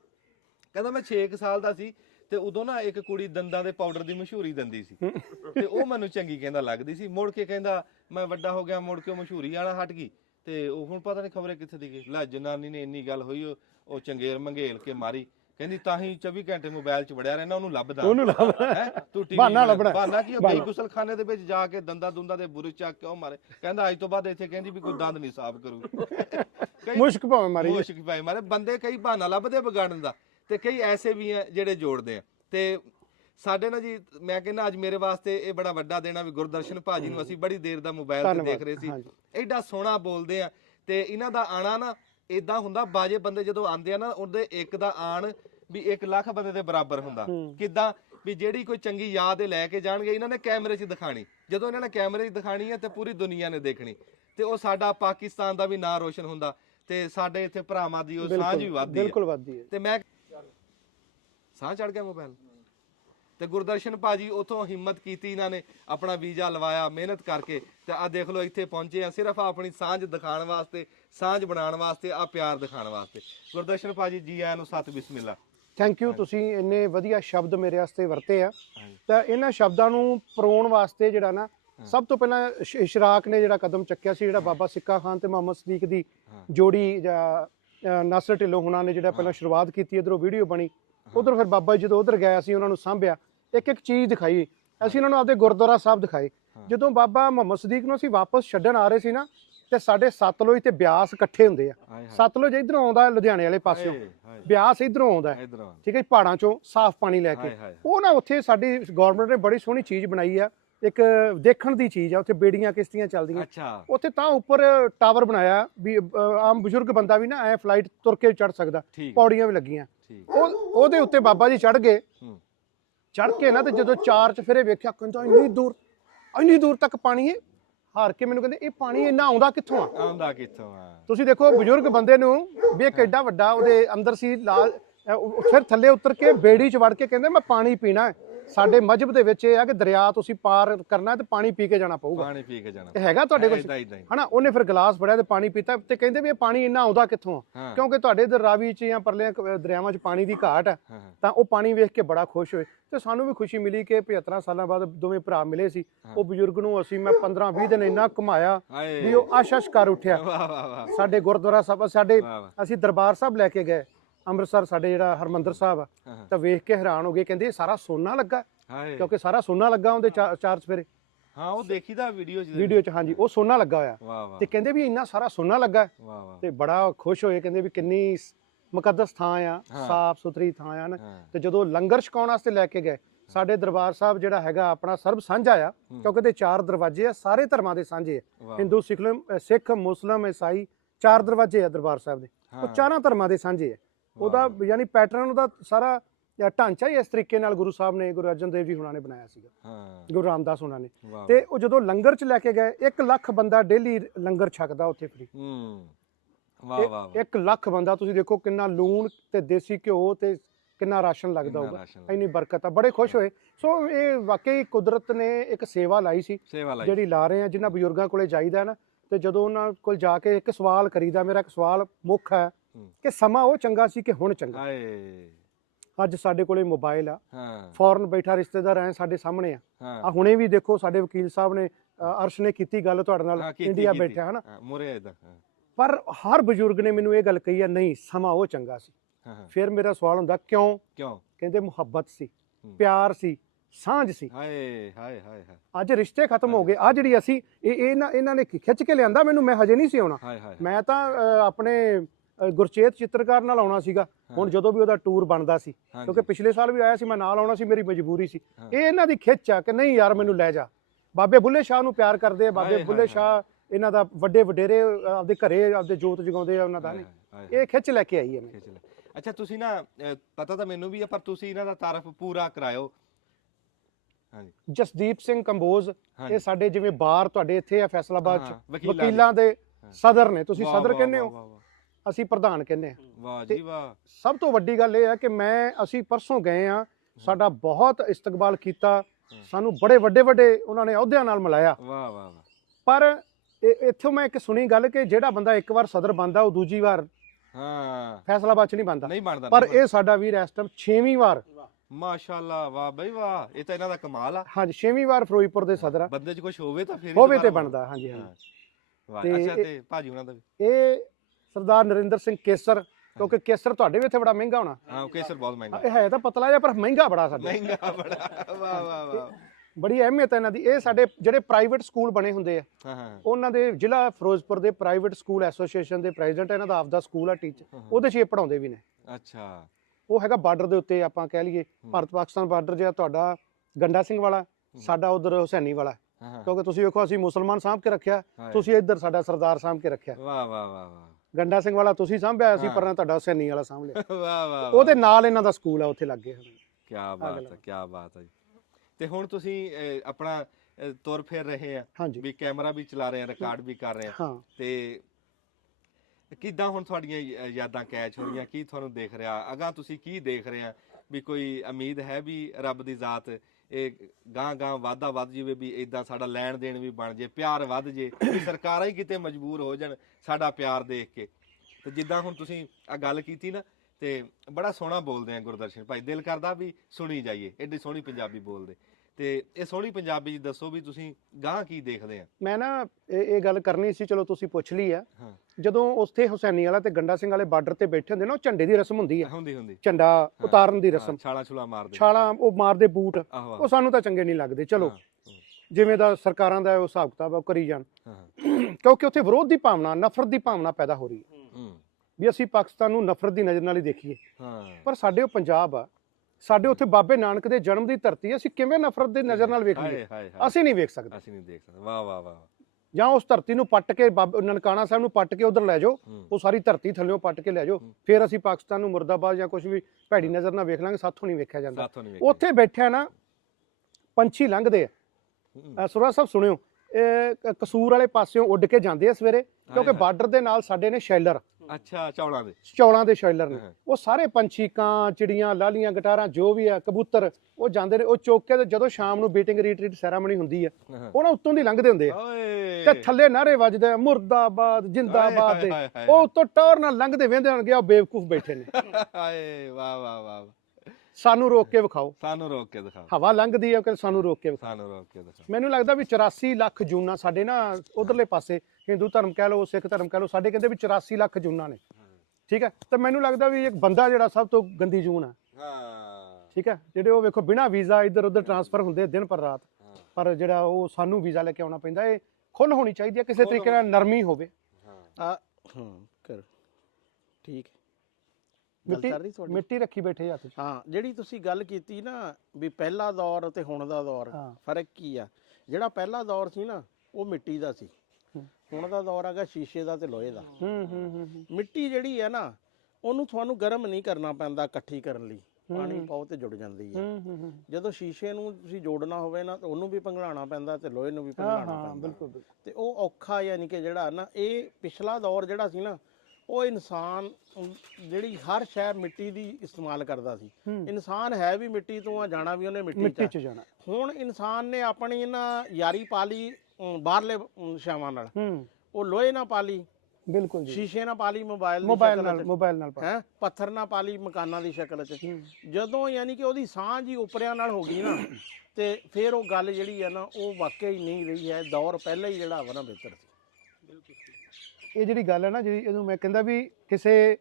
ਕਹਿੰਦਾ ਮੈਂ 6 ਸਾਲ ਦਾ ਸੀ ਤੇ ਉਦੋਂ ਨਾ ਇੱਕ ਕੁੜੀ ਦੰਦਾਂ ਦੇ ਪਾਊਡਰ ਦੀ ਮਸ਼ਹੂਰੀ ਦਿੰਦੀ ਸੀ, ਤੇ ਉਹ ਮੈਨੂੰ ਚੰਗੀ ਕਹਿੰਦਾ ਲੱਗਦੀ ਸੀ। ਮੁੜ ਕੇ ਕਹਿੰਦਾ ਮੈਂ ਵੱਡਾ ਹੋ ਗਿਆ, ਮੁੜ ਕੇ ਉਹ ਮਸ਼ਹੂਰੀ ਵਾਲਾ ਹਟ ਗਈ, ਤੇ ਉਹ ਹੁਣ ਪਤਾ ਨਹੀਂ ਖਬਰੇ ਕਿੱਥੇ ਦੀ ਗਈ। ਲੈ ਜਨਾਨੀ ਨੇ ਇੰਨੀ ਗੱਲ ਹੋਈ, ਉਹ ਚੰਗੇਰ ਮੰਗੇਲ ਕੇ ਮਾਰੀ ਕਹਿੰਦੀ ਤਾਂ ਹੀ 24 ਘੰਟੇ ਮੋਬਾਈਲ 'ਚ ਵੜਿਆ ਰਹਿਣਾ, ਉਹਨੂੰ ਲੱਭਦਾ ਹੈ ਤੂੰ ਟੀਵੀ ਬਹਾਨਾ ਲੱਭਣਾ ਬਹਾਨਾ ਕੀ, ਉਹ ਗਈ ਗੁਸਲਖਾਨੇ ਦੇ ਵਿੱਚ ਜਾ ਕੇ ਦੰਦਾਂ ਦੁੰਦਾਂ ਦੇ ਬੁਰੇ ਚੱਕ ਕੇ ਉਹ ਮਾਰੇ, ਕਹਿੰਦਾ ਅੱਜ ਤੋਂ ਬਾਅਦ ਇੱਥੇ ਕਹਿੰਦੀ ਵੀ ਕੋਈ ਦੰਦ ਨਹੀਂ ਸਾਫ਼ ਕਰੂ ਮੁਸ਼ਕ ਭਾਵੇਂ ਮਾਰੀ ਮੁਸ਼ਕ ਭਾਵੇਂ ਮਾਰੇ। ਬੰਦੇ ਕਈ ਬਹਾਨਾ ਲੱਭਦੇ ਵਿਗਾੜਨ ਦਾ, ਤੇ ਕਈ ਐਸੇ ਵੀ ਆ ਜਿਹੜੇ ਜੋੜਦੇ ਆ। ਤੇ ਸਾਡੇ ਨਾ ਜੀ ਮੈਂ ਕਹਿੰਦਾ ਅੱਜ ਮੇਰੇ ਵਾਸਤੇ ਇਹ ਬੜਾ ਵੱਡਾ ਦਿਨ ਆ ਵੀ ਗੁਰਦਰਸ਼ਨ ਭਾਜੀ ਨੂੰ ਅਸੀਂ ਬੜੀ ਦੇਰ ਦਾ ਮੋਬਾਈਲ ਤੇ ਦੇਖ ਰਹੇ ਸੀ, ਐਡਾ ਸੋਹਣਾ ਬੋਲਦੇ ਆ। ਤੇ ਇਹਨਾਂ ਦਾ ਆਣਾ ਨਾ ਇਦਾਂ ਹੁੰਦਾ, ਬਾਜੇ ਬੰਦੇ ਜਦੋਂ ਆਉਂਦੇ ਆ ਨਾ ਉਹਦੇ ਇੱਕ ਦਾ ਆਣ ਵੀ 1 ਲੱਖ ਬੰਦੇ ਦੇ ਬਰਾਬਰ ਹੁੰਦਾ। ਕਿੱਦਾਂ ਵੀ ਜਿਹੜੀ ਕੋਈ ਚੰਗੀ ਯਾਦ ਇਹ ਲੈ ਕੇ ਜਾਣਗੇ, ਇਹਨਾਂ ਨੇ ਕੈਮਰੇ 'ਚ ਦਿਖਾਣੀ, ਜਦੋਂ ਇਹਨਾਂ ਨੇ ਕੈਮਰੇ 'ਚ ਦਿਖਾਣੀ ਹੈ ਤੇ ਪੂਰੀ ਦੁਨੀਆ ਨੇ ਦੇਖਣੀ, ਤੇ ਉਹ ਸਾਡਾ ਪਾਕਿਸਤਾਨ ਦਾ ਵੀ ਨਾਂ ਰੋਸ਼ਨ ਹੁੰਦਾ, ਤੇ ਸਾਡੇ ਇੱਥੇ ਭਰਾਵਾਂ ਦੀ ਉਹ ਸਾਂਝ ਵੀ ਵੱਧਦੀ ਹੈ, ਬਿਲਕੁਲ ਵੱਧਦੀ ਹੈ। ਤੇ ਮੈਂ ਸਾਹ ਚੜ ਗਿਆ ਮੋਬਾਈਲ ਤੇ ਗੁਰਦਰਸ਼ਨ ਭਾਜੀ ਉਥੋਂ ਹਿੰਮਤ ਕੀਤੀ, ਇਹਨਾਂ ਨੇ ਆਪਣਾ ਵੀਜ਼ਾ ਲਵਾਇਆ ਮਿਹਨਤ ਕਰਕੇ, ਤੇ ਆ ਦੇਖ ਲਓ ਇੱਥੇ ਪਹੁੰਚੇ ਆ ਸਿਰਫ ਆਪਣੀ ਸਾਂਝ ਦਿਖਾਉਣ ਵਾਸਤੇ, ਸਾਂਝ ਬਣਾਉਣ ਵਾਸਤੇ, ਆ ਪਿਆਰ ਦਿਖਾਉਣ ਵਾਸਤੇ। ਗੁਰਦਰਸ਼ਨ ਭਾਜੀ ਜੀ ਆਇਆਂ ਨੂੰ, ਸਤਿ ਬਿਸਮਿਲ੍ਲਾ। ਥੈਂਕ ਯੂ, ਤੁਸੀਂ ਇੰਨੇ ਵਧੀਆ ਸ਼ਬਦ ਮੇਰੇ ਵਾਸਤੇ ਵਰਤੇ ਆ। ਤਾਂ ਇਹਨਾਂ ਸ਼ਬਦਾਂ ਨੂੰ ਪਰੋਣ ਵਾਸਤੇ ਜਿਹੜਾ ਨਾ ਸਭ ਤੋਂ ਪਹਿਲਾਂ ਇਸ਼ਰਾਕ ਨੇ ਜਿਹੜਾ ਕਦਮ ਚੱਕਿਆ ਸੀ, ਜਿਹੜਾ ਬਾਬਾ ਸਿੱਕਾ ਖਾਨ ਤੇ ਮੁਹੰਮਦ ਸਦੀਕ ਦੀ ਜੋੜੀ ਜਾਂ ਨਾਸਰ ਢਿੱਲੋਂ ਹੁਣਾਂ ਨੇ ਜਿਹੜਾ ਪਹਿਲਾਂ ਸ਼ੁਰੂਆਤ ਕੀਤੀ, ਇੱਧਰੋਂ ਵੀਡੀਓ ਬਣੀ, ਉਧਰ ਫਿਰ ਬਾਬਾ ਜੀ ਜਦੋਂ ਉਧਰ ਗਿਆ ਅਸੀਂ ਉਹਨਾਂ ਨੂੰ ਸਾਂਭਿਆ, ਇੱਕ ਇੱਕ ਚੀਜ਼ ਦਿਖਾਈ, ਅਸੀਂ ਉਹਨਾਂ ਨੂੰ ਆਪਦੇ ਗੁਰਦੁਆਰਾ ਸਾਹਿਬ ਦਿਖਾਏ। ਜਦੋਂ ਬਾਬਾ ਮੁਹੰਮਦ ਸਦੀਕ ਨੂੰ ਅਸੀਂ ਵਾਪਸ ਛੱਡਣ ਆ ਰਹੇ ਸੀ ਨਾ, ਤੇ ਸਾਡੇ ਸਤਲੁਜ ਤੇ ਬਿਆਸ ਇਕੱਠੇ ਹੁੰਦੇ ਆ। ਸਤਲੁਜ ਇਧਰੋਂ ਆਉਂਦਾ ਲੁਧਿਆਣੇ ਵਾਲੇ ਪਾਸਿਓਂ, ਬਿਆਸ ਇਧਰੋਂ ਆਉਂਦਾ, ਠੀਕ ਹੈ, ਪਹਾੜਾਂ ਚੋਂ ਸਾਫ਼ ਪਾਣੀ ਲੈ ਕੇ। ਉਹ ਨਾ ਉੱਥੇ ਸਾਡੀ ਗਵਰਨਮੈਂਟ ਨੇ ਬੜੀ ਸੋਹਣੀ ਚੀਜ਼ ਬਣਾਈ ਆ, ਇੱਕ ਦੇਖਣ ਦੀ ਚੀਜ਼ ਆ, ਉੱਥੇ ਬੇੜੀਆਂ ਕਿਸ਼ਤੀਆਂ ਚੱਲਦੀਆਂ, ਉੱਥੇ ਤਾਂ ਉੱਪਰ ਟਾਵਰ ਬਣਾਇਆ ਵੀ ਆਮ ਬਜ਼ੁਰਗ ਬੰਦਾ ਵੀ ਨਾ ਐ ਫਲਾਈਟ ਤੁਰ ਕੇ ਚੜ ਸਕਦਾ, ਪੌੜੀਆਂ ਵੀ ਲੱਗੀਆਂ। ਉਹਦੇ ਉੱਤੇ ਬਾਬਾ ਜੀ ਚੜ ਗਏ, ਚੜ ਕੇ ਨਾ ਤੇ ਜਦੋਂ 4 ਚਫੇਰੇ ਵੇਖਿਆ, ਕਹਿੰਦਾ ਇੰਨੀ ਦੂਰ ਤੱਕ ਪਾਣੀ ਹੈ। ਹਾਰ ਕੇ ਮੈਨੂੰ ਕਹਿੰਦੇ ਇਹ ਪਾਣੀ ਇੰਨਾ ਆਉਂਦਾ ਕਿੱਥੋਂ ਆ? ਤੁਸੀਂ ਦੇਖੋ ਬਜ਼ੁਰਗ ਬੰਦੇ ਨੂੰ ਵੀ ਇੱਕ ਐਡਾ ਵੱਡਾ ਉਹਦੇ ਅੰਦਰ ਸੀ ਲਾਲ, ਫਿਰ ਥੱਲੇ ਉਤਰ ਕੇ ਬੇੜੀ 'ਚ ਵੜ ਕੇ ਕਹਿੰਦੇ ਮੈਂ ਪਾਣੀ ਪੀਣਾ ਹੈ। ਸਾਡੇ ਮਜਹਬ ਦੇ ਵਿੱਚ ਇਹ ਆ ਕਿ ਦਰਿਆ ਤੁਸੀਂ ਪਾਰ ਕਰਨਾ ਤੇ ਪਾਣੀ ਪੀ ਕੇ ਜਾਣਾ ਪਊਗਾ, ਪਾਣੀ ਪੀ ਕੇ ਜਾਣਾ ਹੈਗਾ ਤੁਹਾਡੇ ਕੋਲ, ਹਨਾ। ਉਹਨੇ ਫਿਰ ਗਲਾਸ ਫੜਿਆ ਤੇ ਪਾਣੀ ਪੀਤਾ, ਤੇ ਕਹਿੰਦੇ ਵੀ ਇਹ ਪਾਣੀ ਇੰਨਾ ਆਉਂਦਾ ਕਿੱਥੋਂ ਆ? ਕਿਉਂਕਿ ਤੁਹਾਡੇ ਇਧਰ ਰਾਵੀ 'ਚ ਜਾਂ ਪਰਲੇ ਦਰਿਆਵਾਂ 'ਚ ਪਾਣੀ ਦੀ ਘਾਟ ਹੈ। ਤਾਂ ਉਹ ਪਾਣੀ ਵੇਖ ਕੇ ਬੜਾ ਖੁਸ਼ ਹੋਏ, ਤੇ ਸਾਨੂੰ ਵੀ ਖੁਸ਼ੀ ਮਿਲੀ ਕਿ 75 ਸਾਲਾਂ ਬਾਅਦ ਦੋਵੇਂ ਭਰਾ ਮਿਲੇ ਸੀ। ਉਹ ਬਜ਼ੁਰਗ ਨੂੰ ਮੈਂ 15-20 ਦਿਨ ਇੰਨਾ ਘੁਮਾਇਆ ਵੀ ਉਹ ਆਸ਼ਸ਼ ਕਰ ਉੱਠਿਆ। ਸਾਡੇ ਗੁਰਦੁਆਰਾ ਸਾਹਿਬ ਅਸੀਂ ਦਰਬਾਰ ਸਾਹਿਬ ਲੈ ਕੇ ਗਏ ਅੰਮ੍ਰਿਤਸਰ, ਸਾਡੇ ਜਿਹੜਾ ਹਰਮੰਦਰ ਸਾਹਿਬ ਆ, ਤਾਂ ਵੇਖ ਕੇ ਹੈਰਾਨ ਹੋ ਗਏ, ਕਹਿੰਦੇ ਸਾਰਾ ਸੋਨਾ ਲੱਗਾ, ਕਿਉਂਕਿ ਸਾਰਾ ਸੋਨਾ ਲੱਗਾ ਉਹਦੇ 4 ਚਫੇਰੇ। ਹਾਂ, ਉਹ ਦੇਖੀਦਾ ਵੀਡੀਓ 'ਚ, ਹਾਂਜੀ, ਉਹ ਸੋਨਾ ਲੱਗਾ ਹੋਇਆ, ਤੇ ਕਹਿੰਦੇ ਵੀ ਇੰਨਾ ਸਾਰਾ ਸੋਨਾ ਲੱਗਾ, ਤੇ ਬੜਾ ਖੁਸ਼ ਹੋਏ, ਕਹਿੰਦੇ ਵੀ ਕਿੰਨੀ ਮੁਕੱਦਸ ਥਾਂ ਆ, ਸਾਫ਼ ਸੁਥਰੀ ਥਾਂ ਆ ਨਾ। ਤੇ ਜਦੋਂ ਲੰਗਰ ਛਕਾਉਣ ਵਾਸਤੇ ਲੈ ਕੇ ਗਏ, ਸਾਡੇ ਦਰਬਾਰ ਸਾਹਿਬ ਜਿਹੜਾ ਹੈਗਾ ਆਪਣਾ ਸਰਬ ਸਾਂਝਾ ਆ, ਕਿਉਂਕਿ ਇਹਦੇ 4 ਦਰਵਾਜ਼ੇ ਆ, ਸਾਰੇ ਧਰਮਾਂ ਦੇ ਸਾਂਝੇ ਆ, ਹਿੰਦੂ, ਸਿੱਖ, ਮੁਸਲਮ, ਈਸਾਈ, 4 ਦਰਵਾਜ਼ੇ ਆ ਦਰਬਾਰ ਸਾਹਿਬ ਦੇ, ਉਹ 4 ਧਰਮਾਂ ਦੇ ਸਾਂਝੇ ਆ। ਉਹਦਾ ਯਾਨੀ ਪੈਟਰਨ, ਉਹਦਾ ਸਾਰਾ ਢਾਂਚਾ ਹੀ ਇਸ ਤਰੀਕੇ ਨਾਲ ਗੁਰੂ ਸਾਹਿਬ ਨੇ, ਗੁਰੂ ਅਰਜਨ ਦੇਵ ਜੀ ਹੁਣਾਂ ਨੇ ਬਣਾਇਆ ਸੀਗਾ, ਗੁਰੂ ਰਾਮਦਾਸ ਹੁਣਾਂ ਨੇ। ਤੇ ਉਹ ਜਦੋਂ ਲੰਗਰ 'ਚ ਲੈ ਕੇ ਗਏ, 1 ਲੱਖ ਬੰਦਾ ਡੇਲੀ ਲੰਗਰ ਛਕਦਾ ਉੱਥੇ ਫ੍ਰੀ। 1 ਲੱਖ ਬੰਦਾ, ਤੁਸੀਂ ਦੇਖੋ ਕਿੰਨਾ ਲੂਣ ਤੇ ਦੇਸੀ ਘਿਓ ਤੇ ਕਿੰਨਾ ਰਾਸ਼ਨ ਲੱਗਦਾ ਹੋਊਗਾ, ਇੰਨੀ ਬਰਕਤ ਆ, ਬੜੇ ਖੁਸ਼ ਹੋਏ। ਸੋ ਇਹ ਵਾਕਈ ਕੁਦਰਤ ਨੇ ਇੱਕ ਸੇਵਾ ਲਾਈ ਸੀ, ਜਿਹੜੀ ਲਾ ਰਹੇ ਆ। ਜਿਨ੍ਹਾਂ ਬਜ਼ੁਰਗਾਂ ਕੋਲੇ ਜਾਈਦਾ ਨਾ, ਤੇ ਜਦੋਂ ਉਹਨਾਂ ਕੋਲ ਜਾ ਕੇ ਇੱਕ ਸਵਾਲ ਕਰੀਦਾ, ਮੇਰਾ ਇੱਕ ਸਵਾਲ ਮੁੱਖ ਹੈ ਕਿ ਸਮਾਂ ਉਹ ਚੰਗਾ ਸੀ ਕਿ ਹੁਣ ਚੰਗਾ। ਅੱਜ ਸਾਡੇ ਕੋਲੇ ਮੋਬਾਈਲ ਆ, ਫੌਰਨ ਬੈਠਾ ਰਿਸ਼ਤੇਦਾਰ ਐ ਸਾਡੇ ਸਾਹਮਣੇ ਆ ਹੁਣੇ ਵੀ ਦੇਖੋ ਸਾਡੇ ਵਕੀਲ ਸਾਹਿਬ ਨੇ, ਅਰਸ਼ ਨੇ ਕੀਤੀ ਗੱਲ ਤੁਹਾਡੇ ਨਾਲ, ਇੰਡੀਆ ਬੈਠਾ ਹਨਾ। ਪਰ ਹਰ ਬਜ਼ੁਰਗ ਨੇ ਮੈਨੂੰ ਇਹ ਗੱਲ ਕਹੀ ਆ, ਨਹੀਂ ਸਮਾਂ ਉਹ ਚੰਗਾ ਸੀ। ਫਿਰ ਮੇਰਾ ਸਵਾਲ ਹੁੰਦਾ ਕਿਉਂ? ਕਹਿੰਦੇ ਮੁਹੱਬਤ ਸੀ, ਪਿਆਰ ਸੀ, ਸਾਂਝ ਸੀ। ਅੱਜ ਰਿਸ਼ਤੇ ਖਤਮ ਹੋ ਗਏ। ਆ ਜਿਹੜੀ ਅਸੀਂ ਇਹਨਾਂ ਨੇ ਖਿੱਚ ਕੇ ਲਿਆਂਦਾ ਮੈਨੂੰ, ਮੈਂ ਹਜੇ ਨਹੀਂ ਸੀ ਆਉਣਾ, ਮੈਂ ਤਾਂ ਆਪਣੇ ਗੁਰਚੇਤ ਚਿੱਤਰਕਾਰ ਨਾਲ ਆਉਣਾ ਸੀਗਾ। ਹੁਣ ਜਦੋਂ ਵੀ ਉਹਦਾ ਟੂਰ ਬਣਦਾ ਸੀ, ਕਿਉਂਕਿ ਪਿਛਲੇ ਸਾਲ ਵੀ ਆਇਆ ਸੀ, ਮੈਂ ਨਾਲ ਆਉਣਾ ਸੀ, ਮੇਰੀ ਮਜਬੂਰੀ ਸੀ। ਇਹ ਇਹਨਾਂ ਦੀ ਖਿੱਚ ਆ ਕਿ ਨਹੀਂ ਯਾਰ ਮੈਨੂੰ ਲੈ ਜਾ। ਬਾਬੇ ਬੁੱਲੇ ਸ਼ਾਹ ਨੂੰ ਪਿਆਰ ਕਰਦੇ ਆ, ਬਾਬੇ ਬੁੱਲੇ ਸ਼ਾਹ ਇਹਨਾਂ ਦਾ ਵੱਡੇ ਵਡੇਰੇ ਆਪਦੇ ਘਰੇ ਆਪਦੇ ਜੋਤ ਜਗਾਉਂਦੇ ਆ ਉਹਨਾਂ ਦਾ, ਇਹ ਖਿੱਚ ਲੈ ਕੇ ਆਈ ਹੈ। ਅੱਛਾ, ਤੁਸੀਂ ਨਾ ਪਤਾ ਤਾਂ ਮੈਨੂੰ ਵੀ ਆ, ਪਰ ਤੁਸੀਂ ਇਹਨਾਂ ਦਾ ਤਾਰਫ ਪੂਰਾ ਕਰਾਇਓ। ਜਸਦੀਪ ਸਿੰਘ ਕੰਬੋਜ, ਇਹ ਸਾਡੇ ਜਿਵੇਂ ਬਾਹਰ ਤੁਹਾਡੇ ਇੱਥੇ ਆ ਫੈਸਲਾਬਾਦ ਚ ਵਕੀਲਾਂ ਦੇ ਸਦਰ ਨੇ, ਤੁਸੀਂ ਸਦਰ ਕਹਿੰਦੇ ਹੋ, ਅਸੀਂ ਪ੍ਰਧਾਨ ਕਹਿੰਦੇ ਆ। ਵਾਹ ਜੀ ਵਾਹ। ਸਭ ਤੋਂ ਵੱਡੀ ਗੱਲ ਇਹ ਹੈ ਕਿ ਅਸੀਂ ਪਰਸੋਂ ਗਏ ਆ, ਸਾਡਾ ਬਹੁਤ ਇਸਤਕਬਾਲ ਕੀਤਾ, ਸਾਨੂੰ ਬੜੇ ਵੱਡੇ ਉਹਨਾਂ ਨੇ ਅਹੁਦਿਆਂ ਨਾਲ ਮਿਲਾਇਆ। ਵਾਹ ਵਾਹ। ਪਰ ਇੱਥੋਂ ਮੈਂ ਇੱਕ ਸੁਣੀ ਗੱਲ ਕਿ ਜਿਹੜਾ ਬੰਦਾ ਇੱਕ ਵਾਰ ਸਦਰ ਬਣਦਾ, ਉਹ ਦੂਜੀ ਵਾਰ ਫੈਸਲਾਬਾਦ ਚ ਨਹੀਂ ਬਣਦਾ। ਪਰ ਇਹ ਸਾਡਾ ਵੀਰ ਇਸ ਟਾਈਮ 6ਵੀਂ ਵਾਰ, ਮਾਸ਼ਾਅੱਲਾ, ਵਾਹ ਬਈ ਵਾਹ, ਇਹ ਤਾਂ ਇਹਨਾਂ ਦਾ ਕਮਾਲ ਆ। ਹਾਂਜੀ, 6ਵੀਂ ਵਾਰ ਫਿਰੋਜ਼ਪੁਰ ਦੇ ਸਦਰ ਆ। ਬੰਦੇ 'ਚ ਕੁਝ ਹੋਵੇ ਤਾਂ ਫਿਰ ਹੋਵੇ ਤੇ ਬਣਦਾ। ਹਾਂਜੀ ਵਾਹ। ਅੱਛਾ, ਤੇ ਭਾਜੀ ਉਹਨਾਂ ਦਾ ਵੀ ਇਹ ਸਰਦਾਰ ਨਰਿੰਦਰ ਸਿੰਘ ਕੇਸਰ, ਕਿਉਂਕਿ ਕੇਸਰ ਤੁਹਾਡੇ ਵੀ ਇੱਥੇ ਬੜਾ ਮਹਿੰਗਾ ਹੋਣਾ। ਹਾਂ ਕੇਸਰ ਬਹੁਤ ਮਹਿੰਗਾ, ਇਹ ਹੈ ਤਾਂ ਪਤਲਾ ਜਿਹਾ ਪਰ ਮਹਿੰਗਾ ਬੜਾ ਸਾਡੇ। ਮਹਿੰਗਾ ਬੜਾ, ਵਾਹ ਵਾਹ ਵਾਹ, ਬੜੀ ਅਹਿਮੀਅਤ ਹੈ ਇਹਨਾਂ ਦੀ। ਇਹ ਸਾਡੇ ਜਿਹੜੇ ਪ੍ਰਾਈਵੇਟ ਸਕੂਲ ਬਣੇ ਹੁੰਦੇ ਆ, ਹਾਂ ਉਹਨਾਂ ਦੇ ਜ਼ਿਲ੍ਹਾ ਫਿਰੋਜ਼ਪੁਰ ਦੇ ਪ੍ਰਾਈਵੇਟ ਸਕੂਲ ਐਸੋਸੀਏਸ਼ਨ ਦੇ ਪ੍ਰੈਜ਼ੀਡੈਂਟ, ਇਹਨਾਂ ਦਾ ਆਪਦਾ ਸਕੂਲ ਆ ਟੀਚਰ, ਉਹਦੇ 'ਚ ਇਹ ਪੜਾਉਂਦੇ ਵੀ ਨੇ। ਅੱਛਾ, ਉਹ ਹੈਗਾ ਬਾਰਡਰ ਦੇ ਉੱਤੇ, ਆਪਾਂ ਕਹਿ ਲਈਏ ਭਾਰਤ ਪਾਕਿਸਤਾਨ ਬਾਰਡਰ ਜਿਹੜਾ ਤੁਹਾਡਾ ਗੰਡਾ ਸਿੰਘ ਵਾਲਾ, ਸਾਡਾ ਉਧਰ ਹੁਸੈਨੀ ਵਾਲਾ। ਕਿਉਂਕਿ ਤੁਸੀਂ ਵੇਖੋ ਅਸੀਂ ਮੁਸਲਮਾਨ ਸਾਂਭ ਕੇ ਰੱਖਿਆ, ਤੁਸੀਂ ਇੱਧਰ ਸਾਡਾ ਸਰਦਾਰ ਸਾਂਭ ਕੇ ਰੱਖਿਆ। ਵਾਹ ਵਾਹ ਵਾਹ ਵਾਹ, ਗੰਡਾ ਸਿੰਘ ਵਾਲਾ ਤੁਸੀਂ ਸਾਂਭਿਆ, ਅਸੀਂ ਪਰਨਾ ਤੁਹਾਡਾ ਹੁਸੈਨੀ ਵਾਲਾ ਸਾਂਭ ਲਿਆ। ਵਾਹ ਵਾਹ, ਉਹਦੇ ਨਾਲ ਇਹਨਾਂ ਦਾ ਸਕੂਲ ਆ ਉੱਥੇ ਲੱਗੇ। ਕੀ ਬਾਤ ਹੈ, ਕੀ ਬਾਤ ਹੈ ਜੀ। ਤੇ ਹੁਣ ਤੁਸੀਂ ਆਪਣਾ ਤੁਰ ਫਿਰ ਰਹੇ ਆ ਵੀ, ਕੈਮਰਾ ਵੀ ਚਲਾ ਰਹੇ ਆ, ਰਿਕਾਰਡ ਵੀ ਕਰ ਰਹੇ ਆ, ਤੇ ਕਿੱਦਾਂ ਹੁਣ ਤੁਹਾਡੀਆਂ ਯਾਦਾਂ ਕੈਚ ਹੋ ਰਹੀਆਂ? ਕੀ ਤੁਹਾਨੂੰ ਦੇਖ ਰਿਹਾ ਅਗਾਂਹ, ਤੁਸੀਂ ਕੀ ਦੇਖ ਰਹੇ ਆ ਵੀ? ਕੋਈ ਉਮੀਦ ਹੈ ਵੀ ਰੱਬ ਦੀ ਜ਼ਾਤ ਇਹ ਗਾਂ ਵਾਧਾ ਵੱਧ ਜਾਵੇ, ਵੀ ਇਦਾਂ ਸਾਡਾ ਲੈਣ ਦੇਣ ਵੀ ਬਣ ਜੇ, ਪਿਆਰ ਵੱਧ ਜੇ, ਸਰਕਾਰਾਂ ਹੀ ਕਿਤੇ ਮਜਬੂਰ ਹੋ ਜਾਣ ਸਾਡਾ ਪਿਆਰ ਦੇਖ ਕੇ? ਤੇ ਜਿੱਦਾਂ ਹੁਣ ਤੁਸੀਂ ਆ ਗੱਲ ਕੀਤੀ ਨਾ, ਤੇ ਬੜਾ ਸੋਹਣਾ ਬੋਲਦੇ ਆ ਗੁਰਦਰਸ਼ਨ ਭਾਈ, ਦਿਲ ਕਰਦਾ ਵੀ ਸੁਣੀ ਜਾਈਏ, ਐਡੀ ਸੋਹਣੀ ਪੰਜਾਬੀ ਬੋਲਦੇ। ਤੇ ਇਹ ਸੋਹਣੀ ਪੰਜਾਬੀ ਦੱਸੋ ਵੀ ਤੁਸੀਂ ਗਾਂ ਕੀ ਦੇਖਦੇ ਆ? ਮੈਂ ਨਾ ਇਹ ਗੱਲ ਕਰਨੀ ਸੀ, ਚਲੋ ਤੁਸੀਂ ਪੁੱਛ ਲਈ ਆ। ਜਦੋਂ ਉੱਥੇ ਹੁਸੈਨੀ ਵਾਲਾ ਤੇ ਗੰਡਾ ਸਿੰਘ ਵਾਲੇ ਬਾਰਡਰ ਤੇ ਬੈਠੇ ਹੁੰਦੇ ਨਾ, ਉਹ ਝੰਡੇ ਦੀ ਰਸਮ ਹੁੰਦੀ ਆ, ਹੁੰਦੀ ਝੰਡਾ ਉਤਾਰਨ ਦੀ ਰਸਮ, ਛਾਲਾਂ ਮਾਰਦੇ, ਛਾਲਾਂ ਉਹ ਮਾਰਦੇ ਬੂਟ, ਉਹ ਸਾਨੂੰ ਤਾਂ ਚੰਗੇ ਨਹੀਂ ਲੱਗਦੇ। ਚਲੋ ਜਿਵੇਂ ਦਾ ਸਰਕਾਰਾਂ ਦਾ ਉਹ ਹਿਸਾਬ ਕਿਤਾਬ ਉਹ ਕਰੀ ਜਾਣ, ਕਿਉਂਕਿ ਉੱਥੇ ਵਿਰੋਧ ਦੀ ਭਾਵਨਾ, ਨਫ਼ਰਤ ਦੀ ਭਾਵਨਾ ਪੈਦਾ ਹੋ ਰਹੀ ਹੈ ਵੀ ਅਸੀਂ ਪਾਕਿਸਤਾਨ ਨੂੰ ਨਫ਼ਰਤ ਦੀ ਨਜ਼ਰ ਨਾਲ ਹੀ ਦੇਖੀਏ। ਪਰ ਸਾਡੇ ਉਹ ਪੰਜਾਬ ਆ, ਸਾਡੇ ਉੱਥੇ ਬਾਬੇ ਨਾਨਕ ਦੇ ਜਨਮ ਦੀ ਧਰਤੀ, ਅਸੀਂ ਕਿਵੇਂ ਨਫ਼ਰਤ ਦੀ ਨਜ਼ਰ ਨਾਲ ਵੇਖੀਏ? ਅਸੀਂ ਨਹੀਂ ਵੇਖ ਸਕਦੇ, ਅਸੀਂ ਨਹੀਂ ਦੇਖ ਸਕਦੇ। ਵਾਹ ਵਾਹ ਵਾਹ। ਜਾਂ ਉਸ ਧਰਤੀ ਨੂੰ ਪੱਟ ਕੇ, ਬਾਬਾ ਨਨਕਾਣਾ ਸਾਹਿਬ ਨੂੰ ਪੱਟ ਕੇ ਉਧਰ ਲੈ ਜਾਓ, ਉਹ ਸਾਰੀ ਧਰਤੀ ਥੱਲਿਓਂ ਪੱਟ ਕੇ ਲੈ ਜਾਓ, ਫਿਰ ਅਸੀਂ ਪਾਕਿਸਤਾਨ ਨੂੰ ਮੁਰਦਾਬਾਦ ਜਾਂ ਕੁਝ ਵੀ ਭੈੜੀ ਨਜ਼ਰ ਨਾਲ ਵੇਖ ਲਾਂਗੇ, ਸਾਥੋਂ ਨਹੀਂ ਵੇਖਿਆ ਜਾਂਦਾ। ਉੱਥੇ ਬੈਠਿਆ ਨਾ ਪੰਛੀ ਲੰਘਦੇ ਆ, ਸੁਰਾ ਸਾਹਿਬ ਸੁਣਿਓ, ਇਹ ਕਸੂਰ ਵਾਲੇ ਪਾਸਿਓਂ ਉੱਡ ਕੇ ਜਾਂਦੇ ਆ ਸਵੇਰੇ, ਕਿਉਂਕਿ ਬਾਰਡਰ ਦੇ ਨਾਲ ਸਾਡੇ ਨੇ ਸ਼ੈਲਰ। ਅੱਛਾ, ਚੌਲਾਂ ਦੇ ਸ਼ੈਲਰ ਨੇ, ਉਹ ਸਾਰੇ ਪੰਛੀ, ਕਾਂ, ਚਿੜੀਆਂ, ਲਾਲੀਆਂ, ਗਟਾਰਾਂ, ਜੋ ਵੀ ਆ, ਕਬੂਤਰ, ਉਹ ਜਾਂਦੇ ਨੇ, ਉਹ ਚੁੱਕ ਕੇ, ਤੇ ਜਦੋਂ ਸ਼ਾਮ ਨੂੰ ਮੀਟਿੰਗ ਰੀਟਰੀਟ ਸੈਰਾਮਨੀ ਹੁੰਦੀ ਆ, ਉਹਨਾਂ ਉੱਤੋਂ ਦੀ ਲੰਘਦੇ ਹੁੰਦੇ ਆ, ਤੇ ਥੱਲੇ ਨਾਰੇ ਵੱਜਦੇ ਆ, ਮੁਰਦਾਬਾਦ, ਜਿੰਦਾਬਾਦ ਦੇ, ਉਹ ਉੱਤੋਂ ਟੌਰ ਨਾਲ ਲੰਘਦੇ ਵੇਂਦੇ ਹੋਣਗੇ, ਉਹ ਬੇਵਕੂਫ ਬੈਠੇ ਨੇ। ਵਾਹ ਵਾਹ ਵਾਹ, ਸਾਨੂੰ ਰੋਕ ਕੇ ਵਿਖਾਓ, ਸਾਨੂੰ ਰੋਕ ਕੇ ਦਿਖਾਓ। ਹਵਾ ਲੰਘਦੀ ਹੈ ਕਿ ਸਾਨੂੰ ਰੋਕ ਕੇ ਵਿਖਾਓ, ਸਾਨੂੰ ਰੋਕ ਕੇ ਦਿਖਾਓ। ਮੈਨੂੰ ਲੱਗਦਾ ਵੀ 84 ਲੱਖ ਜੂਨਾਂ ਸਾਡੇ ਨਾ ਉਧਰਲੇ ਪਾਸੇ, ਹਿੰਦੂ ਧਰਮ ਕਹਿ ਲਓ, ਸਿੱਖ ਧਰਮ ਕਹਿ ਲਓ, ਸਾਡੇ ਕਹਿੰਦੇ ਵੀ 84 ਲੱਖ ਜੂਨਾਂ ਨੇ, ਠੀਕ ਹੈ। ਤੇ ਮੈਨੂੰ ਲੱਗਦਾ ਵੀ ਇੱਕ ਬੰਦਾ ਜਿਹੜਾ ਸਭ ਤੋਂ ਗੰਦੀ ਜੂਨ ਆ, ਠੀਕ ਹੈ, ਜਿਹੜੇ ਉਹ ਵੇਖੋ ਬਿਨਾਂ ਵੀਜ਼ਾ ਇੱਧਰ ਉੱਧਰ ਟ੍ਰਾਂਸਫਰ ਹੁੰਦੇ ਦਿਨ ਪਰ ਰਾਤ, ਪਰ ਜਿਹੜਾ ਉਹ ਸਾਨੂੰ ਵੀਜ਼ਾ ਲੈ ਕੇ ਆਉਣਾ ਪੈਂਦਾ। ਇਹ ਖੁੱਲ੍ਹ ਹੋਣੀ ਚਾਹੀਦੀ ਹੈ, ਕਿਸੇ ਤਰੀਕੇ ਨਾਲ ਨਰਮੀ ਹੋਵੇ। ਠੀਕ ਹੈ, ਮਿੱਟੀ ਰੱਖੀ ਬੈਠੇ ਹੱਥ 'ਚ। ਹਾਂ, ਜਿਹੜੀ ਤੁਸੀਂ ਗੱਲ ਕੀਤੀ ਨਾ ਵੀ ਪਹਿਲਾ ਦੌਰ ਤੇ ਹੁਣ ਦਾ ਦੌਰ, ਫਰਕ ਕੀ ਆ? ਜਿਹੜਾ ਪਹਿਲਾ ਦੌਰ ਸੀ ਨਾ, ਉਹ ਮਿੱਟੀ ਦਾ ਸੀ, ਹੁਣ ਦਾ ਦੌਰ ਹੈਗਾ ਸ਼ੀਸ਼ੇ ਦਾ ਤੇ ਲੋਹੇ ਦਾ। ਮਿੱਟੀ ਜਿਹੜੀ ਹੈ ਨਾ, ਉਹਨੂੰ ਤੁਹਾਨੂੰ ਗਰਮ ਨਹੀਂ ਕਰਨਾ ਪੈਂਦਾ ਇਕੱਠੀ ਕਰਨ ਲਈ, ਪਾਣੀ ਪਾਓ ਤੇ ਜੁੜ ਜਾਂਦੀ ਹੈ। ਜਦੋਂ ਸ਼ੀਸ਼ੇ ਨੂੰ ਤੁਸੀਂ ਜੋੜਨਾ ਹੋਵੇ ਨਾ, ਤਾਂ ਉਹਨੂੰ ਵੀ ਪਿਘਲਾਉਣਾ ਪੈਂਦਾ ਤੇ ਲੋਹੇ ਨੂੰ ਵੀ ਪਿਘਲਾਉਣਾ ਪੈਂਦਾ, ਤੇ ਉਹ ਔਖਾ, ਯਾਨੀ ਕਿ ਜਿਹੜਾ ਨਾ, ਇਹ ਪਿਛਲਾ ਦੌਰ ਜਿਹੜਾ ਸੀ ਨਾ, ਉਹ ਇਨਸਾਨ ਜਿਹੜੀ ਹਰ ਸ਼ੈ ਮਿੱਟੀ ਦੀ ਇਸਤੇਮਾਲ ਕਰਦਾ ਸੀ। ਇਨਸਾਨ ਹੈ ਵੀ ਮਿੱਟੀ ਤੋਂ ਆ, ਜਾਣਾ ਵੀ ਉਹਨੇ ਮਿੱਟੀ 'ਚ ਜਾਣਾ। ਹੁਣ ਇਨਸਾਨ ਨੇ ਆਪਣੀ ਇਹਨਾਂ ਯਾਰੀ ਪਾ ਲਈ ਬਾਹਰਲੇ ਸ਼ੈਵਾਂ ਨਾਲ, ਉਹ ਲੋਹੇ ਨਾਲ ਪਾ ਲਈ, ਬਿਲਕੁਲ, ਸ਼ੀਸ਼ੇ ਨਾਲ ਪਾ ਲਈ, ਮੋਬਾਈਲ ਨਾਲ ਹੈ, ਪੱਥਰ ਨਾਲ ਪਾ ਲਈ, ਮਕਾਨਾਂ ਦੀ ਸ਼ਕਲ 'ਚ। ਜਦੋਂ ਯਾਨੀ ਕਿ ਉਹਦੀ ਸਾਂਝ ਹੀ ਉਪਰਿਆਂ ਨਾਲ ਹੋ ਗਈ ਨਾ, ਤੇ ਫਿਰ ਉਹ ਗੱਲ ਜਿਹੜੀ ਹੈ ਨਾ, ਉਹ ਵਾਕਿਆ ਹੀ ਨਹੀਂ ਰਹੀ ਹੈ। ਦੌਰ ਪਹਿਲਾਂ ਹੀ ਜਿਹੜਾ ਵਾ ਨਾ ਬਿਹਤਰ ਸੀ। ਇਹ ਜਿਹੜੀ ਗੱਲ ਹੈ ਨਾ, ਜਿਹੜੀ ਇਹਨੂੰ ਮੈਂ ਕਹਿੰਦਾ ਵੀ ਕਿਸੇ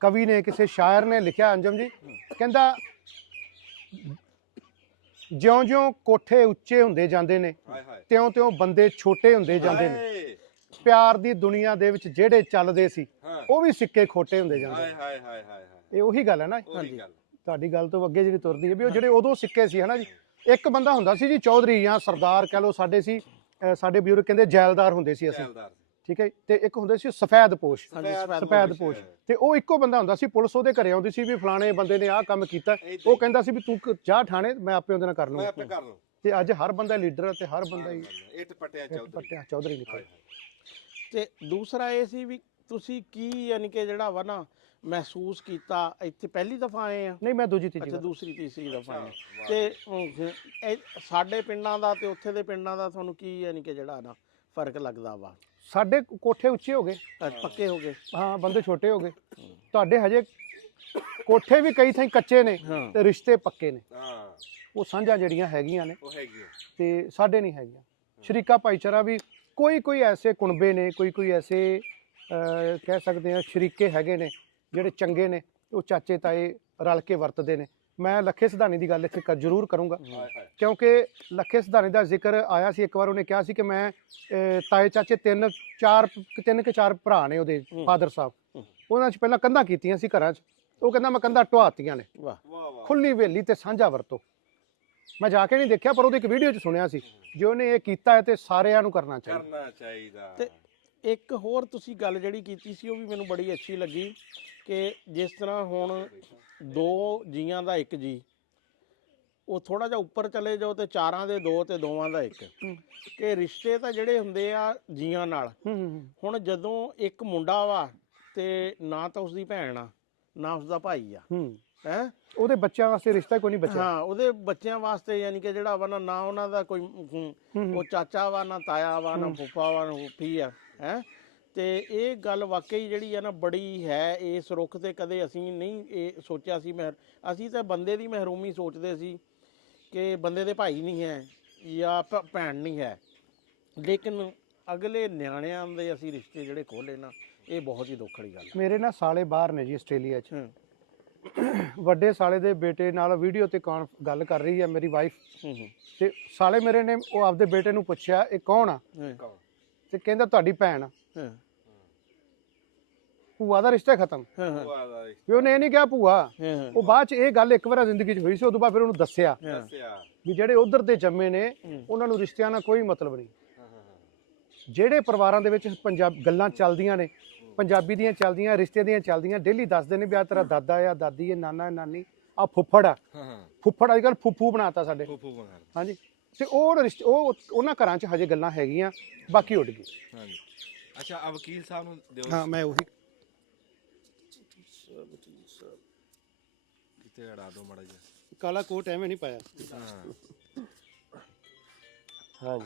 ਕਵੀ ਨੇ, ਕਿਸੇ ਸ਼ਾਇਰ ਨੇ ਲਿਖਿਆ, ਅੰਜਮ ਜੀ ਕਹਿੰਦਾ, ਜਿਉਂ-ਜਿਉਂ ਕੋਠੇ ਉੱਚੇ ਹੁੰਦੇ ਜਾਂਦੇ ਨੇ, ਤਿਉਂ-ਤਿਉਂ ਬੰਦੇ ਛੋਟੇ ਹੁੰਦੇ ਜਾਂਦੇ ਨੇ। ਪਿਆਰ ਦੀ ਦੁਨੀਆ ਦੇ ਵਿੱਚ ਜਿਹੜੇ ਚੱਲਦੇ ਸੀ, ਉਹ ਵੀ ਸਿੱਕੇ ਖੋਟੇ ਹੁੰਦੇ ਜਾਂਦੇ ਨੇ। ਇਹ ਉਹੀ ਗੱਲ ਹੈ ਨਾ। ਹਾਂਜੀ, ਤੁਹਾਡੀ ਗੱਲ ਤੋਂ ਅੱਗੇ ਜਿਹੜੀ ਤੁਰਦੀ ਹੈ ਵੀ ਉਹ ਜਿਹੜੇ ਉਦੋਂ ਸਿੱਕੇ ਸੀ, ਹਨਾ ਜੀ। ਇੱਕ ਬੰਦਾ ਹੁੰਦਾ ਸੀ ਜੀ ਚੌਧਰੀ ਜਾਂ ਸਰਦਾਰ ਕਹਿ ਲਓ, ਸਾਡੇ ਸੀ, ਸਾਡੇ ਬਜ਼ੁਰਗ ਕਹਿੰਦੇ ਜੈਲਦਾਰ ਹੁੰਦੇ ਸੀ ਅਸੀਂ, ਠੀਕ ਹੈ। ਤੇ ਇੱਕ ਹੁੰਦੇ ਸੀ ਸਫੈਦ ਪੋਸ਼, ਤੇ ਉਹ ਇੱਕੋ ਬੰਦਾ ਹੁੰਦਾ ਸੀ। ਪੁਲਿਸ ਉਹਦੇ ਘਰੇ ਆਉਂਦੀ ਸੀ ਵੀ ਫਲਾਣੇ ਬੰਦੇ ਨੇ ਆਹ ਕੰਮ ਕੀਤਾ, ਉਹ ਕਹਿੰਦਾ ਸੀ ਵੀ ਤੂੰ ਜਾ ਠਾਣੇ, ਮੈਂ ਆਪੇ ਉਹਦੇ ਨਾਲ ਕਰ ਲੂੰਗਾ। ਤੇ ਅੱਜ ਹਰ ਬੰਦਾ ਲੀਡਰ ਤੇ ਹਰ ਬੰਦਾ ਹੀ ਇੱਟ ਪੱਟਿਆ ਚੌਧਰੀ ਨਿਕਲ। ਤੇ ਦੂਸਰਾ ਇਹ ਸੀ ਵੀ ਤੁਸੀਂ ਕੀ ਯਾਨੀ ਕਿ ਜਿਹੜਾ ਵਾ ਨਾ ਮਹਿਸੂਸ ਕੀਤਾ? ਇੱਥੇ ਪਹਿਲੀ ਦਫਾ ਆਏ ਆ? ਨਹੀਂ, ਮੈਂ ਦੂਜੀ ਤੀਜੀ। ਅੱਛਾ, ਦੂਸਰੀ ਤੀਸਰੀ ਦਫਾ ਆਏ। ਤੇ ਸਾਡੇ ਪਿੰਡਾਂ ਦਾ ਤੇ ਉੱਥੇ ਦੇ ਪਿੰਡਾਂ ਦਾ ਤੁਹਾਨੂੰ ਕੀ ਯਾਨੀ ਕਿ ਜਿਹੜਾ ਨਾ ਫਰਕ ਲੱਗਦਾ ਵਾ? ਸਾਡੇ ਕੋਠੇ ਉੱਚੇ ਹੋ ਗਏ, ਪੱਕੇ ਹੋ ਗਏ, ਹਾਂ, ਬੰਦੇ ਛੋਟੇ ਹੋ ਗਏ। ਤੁਹਾਡੇ ਹਜੇ ਕੋਠੇ ਵੀ ਕਈ ਥਾਈਂ ਕੱਚੇ ਨੇ ਤੇ ਰਿਸ਼ਤੇ ਪੱਕੇ ਨੇ। ਉਹ ਸਾਂਝਾਂ ਜਿਹੜੀਆਂ ਹੈਗੀਆਂ ਨੇ, ਤੇ ਸਾਡੇ ਨਹੀਂ ਹੈਗੀਆਂ। ਸ਼ਰੀਕਾ ਭਾਈਚਾਰਾ ਵੀ ਕੋਈ ਐਸੇ ਕੁਣਬੇ ਨੇ, ਕੋਈ ਐਸੇ ਕਹਿ ਸਕਦੇ ਹਾਂ ਸ਼ਰੀਕੇ ਹੈਗੇ ਨੇ ਜਿਹੜੇ ਚੰਗੇ ਨੇ ਉਹ ਚਾਚੇ ਤਾਏ ਰਲ ਕੇ ਵਰਤਦੇ ਨੇ। ਮੈਂ ਲੱਖੇ ਸਿਧਾਣੀ ਦੀ ਗੱਲ ਇੱਥੇ ਜ਼ਰੂਰ ਕਰੂੰਗਾ, ਕਿਉਂਕਿ ਲੱਖੇ ਸਿਧਾਣੀ ਦਾ ਜ਼ਿਕਰ ਆਇਆ ਸੀ ਇੱਕ ਵਾਰ। ਉਹਨੇ ਕਿਹਾ ਸੀ ਕਿ ਮੈਂ ਤਾਏ ਚਾਚੇ ਤਿੰਨ ਕਿ ਚਾਰ ਭਰਾ ਨੇ ਉਹਦੇ ਫਾਦਰ ਸਾਹਿਬ, ਉਹਨਾਂ 'ਚ ਪਹਿਲਾਂ ਕੰਧਾਂ ਕੀਤੀਆਂ ਸੀ ਘਰਾਂ 'ਚ। ਉਹ ਕਹਿੰਦਾ ਮੈਂ ਕੰਧਾਂ ਢਵਾਤੀਆਂ ਨੇ, ਖੁੱਲੀ ਹਵੇਲੀ ਤੇ ਸਾਂਝਾ ਵਰਤੋ। ਮੈਂ ਜਾ ਕੇ ਨਹੀਂ ਦੇਖਿਆ, ਪਰ ਉਹਦੀ ਇੱਕ ਵੀਡੀਓ 'ਚ ਸੁਣਿਆ ਸੀ। ਜੇ ਉਹਨੇ ਇਹ ਕੀਤਾ ਹੈ ਤੇ ਸਾਰਿਆਂ ਨੂੰ ਕਰਨਾ ਚਾਹੀਦਾ। ਤੇ ਇੱਕ ਹੋਰ ਤੁਸੀਂ ਗੱਲ ਜਿਹੜੀ ਕੀਤੀ ਸੀ ਉਹ ਵੀ ਮੈਨੂੰ ਬੜੀ ਅੱਛੀ ਲੱਗੀ ਕਿ ਜਿਸ ਤਰ੍ਹਾਂ ਹੁਣ 2 ਜੀਆਂ ਦਾ 1 ਜੀ, ਉਹ ਥੋੜਾ ਜਿਹਾ ਉੱਪਰ ਚਲੇ ਜਾਓ ਤੇ 4 ਦੇ 2 ਤੇ 2 ਦਾ 1, ਕਿ ਰਿਸ਼ਤੇ ਤਾਂ ਜਿਹੜੇ ਹੁੰਦੇ ਆ ਜੀਆਂ ਨਾਲ। ਹੁਣ ਜਦੋਂ ਇੱਕ ਮੁੰਡਾ ਵਾ ਤੇ ਨਾ ਤਾਂ ਉਸਦੀ ਭੈਣ ਆ ਨਾ ਉਸਦਾ ਭਾਈ ਆ, ਹੈ ਉਹਦੇ ਬੱਚਿਆਂ ਵਾਸਤੇ ਰਿਸ਼ਤਾ ਕੋਈ ਨਹੀਂ ਬਚਿਆ। ਹਾਂ, ਉਹਦੇ ਬੱਚਿਆਂ ਵਾਸਤੇ ਯਾਨੀ ਕਿ ਜਿਹੜਾ ਵਾ ਨਾ ਉਹਨਾਂ ਦਾ ਕੋਈ ਉਹ ਚਾਚਾ ਵਾ, ਨਾ ਤਾਇਆ ਵਾ, ਨਾ ਫੁੱਫਾ ਵਾ, ਨਾ ਫੁੱਫੀ ਆ, ਹੈ। ਤੇ ਇਹ ਗੱਲ ਵਾਕਈ ਜਿਹੜੀ ਆ ਨਾ ਬੜੀ ਹੈ। ਇਸ ਰੁੱਖ ਤੇ ਕਦੇ ਅਸੀਂ ਨਹੀਂ ਇਹ ਸੋਚਿਆ ਸੀ। ਅਸੀਂ ਤਾਂ ਬੰਦੇ ਦੀ ਮਹਿਰੂਮੀ ਸੋਚਦੇ ਸੀ ਕਿ ਬੰਦੇ ਦੇ ਭਾਈ ਨਹੀਂ ਹੈ ਜਾਂ ਭੈਣ ਨਹੀਂ ਹੈ, ਲੇਕਿਨ ਅਗਲੇ ਨਿਆਣਿਆਂ ਦੇ ਅਸੀਂ ਰਿਸ਼ਤੇ ਜਿਹੜੇ ਖੋਲੇ ਨਾ, ਇਹ ਬਹੁਤ ਹੀ ਦੁੱਖ ਵਾਲੀ ਗੱਲ ਹੈ। ਮੇਰੇ ਨਾ ਸਾਲੇ ਬਾਹਰ ਨੇ ਜੀ ਆਸਟ੍ਰੇਲੀਆ 'ਚ। ਵੱਡੇ ਸਾਲੇ ਦੇ ਬੇਟੇ ਨਾਲ ਵੀਡੀਓ ਤੇ ਗੱਲ ਕਰ ਰਹੀ ਹੈ ਮੇਰੀ ਵਾਈਫ, ਤੇ ਸਾਲੇ ਮੇਰੇ ਨੇ ਉਹ ਆਪਦੇ ਬੇਟੇ ਨੂੰ ਪੁੱਛਿਆ ਇਹ ਕੌਣ ਆ, ਤੇ ਕਹਿੰਦਾ ਤੁਹਾਡੀ ਭੈਣ ਆ। ਭੂਆ ਦਾ ਰਿਸ਼ਤਾ ਖਤਮ। ਵੀ ਉਹਨੇ ਇਹ ਨਹੀਂ ਕਿਹਾ ਭੂਆ, ਉਹ ਬਾਅਦ 'ਚ ਇਹ ਗੱਲ ਇੱਕ ਵਾਰ ਜ਼ਿੰਦਗੀ 'ਚ ਹੋਈ ਸੀ। ਉਦੋਂ ਬਾਅਦ ਫਿਰ ਉਹਨੂੰ ਦੱਸਿਆ ਵੀ ਜਿਹੜੇ ਉਧਰ ਦੇ ਜੰਮੇ ਨੇ ਉਹਨਾਂ ਨੂੰ ਰਿਸ਼ਤਿਆਂ ਨਾਲ ਕੋਈ ਮਤਲਬ ਨਹੀਂ। ਜਿਹੜੇ ਪਰਿਵਾਰਾਂ ਦੇ ਵਿੱਚ ਗੱਲਾਂ ਚੱਲਦੀਆਂ ਨੇ, ਪੰਜਾਬੀ ਦੀਆਂ ਚੱਲਦੀਆਂ, ਰਿਸ਼ਤੇ ਦੀਆਂ ਚੱਲਦੀਆਂ, ਡੇਲੀ ਦੱਸਦੇ ਨੇ ਵੀ ਆ ਤੇਰਾ ਦਾਦਾ ਆ, ਦਾਦੀ ਹੈ, ਨਾਨਾ ਹੈ, ਨਾਨੀ ਆ, ਫੁੱਫੜ ਆ। ਫੁੱਫੜ ਅੱਜ ਕੱਲ੍ਹ ਫੁੱਫੂ ਬਣਾਤਾ ਸਾਡੇ। ਹਾਂਜੀ, ਤੇ ਉਹ ਰਿਸ਼ਤੇ ਉਹਨਾਂ ਘਰਾਂ 'ਚ ਹਜੇ ਗੱਲਾਂ ਹੈਗੀਆਂ, ਬਾਕੀ ਉੱਡ ਗਈ। ਅੱਛਾ, ਆ ਵਕੀਲ ਸਾਹਿਬ ਨੂੰ ਦਿਓ। ਹਾਂ, ਮੈਂ ਉਹੀ ਕਿਤੇ ਅੜਾ ਦੋ ਮੜਾ ਜਿਹਾ। ਕਾਲਾ ਕੋਟ ਐਵੇਂ ਨਹੀਂ ਪਾਇਆ।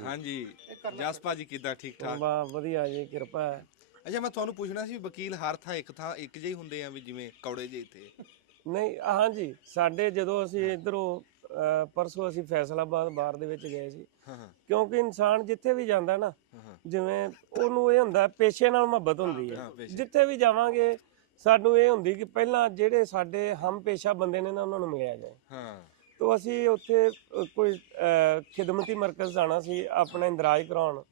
ਹਾਂਜੀ, ਜਸ ਭਾਜੀ ਕਿੱਦਾਂ? ਠੀਕ ਠਾਕ? ਵਾਹ, ਵਧੀਆ ਜੀ, ਕਿਰਪਾ ਹੈ। ਅੱਛਾ, ਮੈਂ ਤੁਹਾਨੂੰ ਪੁੱਛਣਾ ਸੀ, ਵਕੀਲ ਹਰ ਥਾਂ ਇੱਕ ਜਿਹੇ ਹੀ ਹੁੰਦੇ ਆ ਵੀ ਜਿਵੇਂ ਕੌੜੇ ਜਿਹੇ ਇੱਥੇ? ਨਹੀਂ, ਹਾਂਜੀ, ਸਾਡੇ ਜਦੋਂ ਅਸੀਂ ਇੱਧਰੋਂ ਪਰਸੋਂ ਅਸੀਂ ਫੈਸਲਾਬਾਦ ਬਾਰ ਦੇ ਵਿੱਚ ਗਏ ਸੀ, ਕਿਉਂਕਿ ਇਨਸਾਨ ਜਿੱਥੇ ਵੀ ਜਾਂਦਾ ਨਾ, ਜਿਵੇਂ ਉਹਨੂੰ ਇਹ ਹੁੰਦਾ ਪੇਸ਼ੇ ਨਾਲ ਮੁਹੱਬਤ ਹੁੰਦੀ ਹੈ। ਜਿੱਥੇ ਵੀ ਜਾਵਾਂਗੇ ਸਾਨੂੰ ਇਹ ਹੁੰਦੀ ਕਿ ਪਹਿਲਾਂ ਜਿਹੜੇ ਸਾਡੇ ਹਮ ਪੇਸ਼ਾ ਬੰਦੇ ਨੇ ਨਾ ਉਹਨਾਂ ਨੂੰ ਮਿਲਿਆ ਜਾਏ। ਤੋ ਅਸੀਂ ਉੱਥੇ ਕੋਈ ਖਿਦਮਤੀ ਮਰਕਜ਼ ਜਾਣਾ ਸੀ ਆਪਣਾ ਇੰਦਰਾਜ ਕਰਾਉਣ।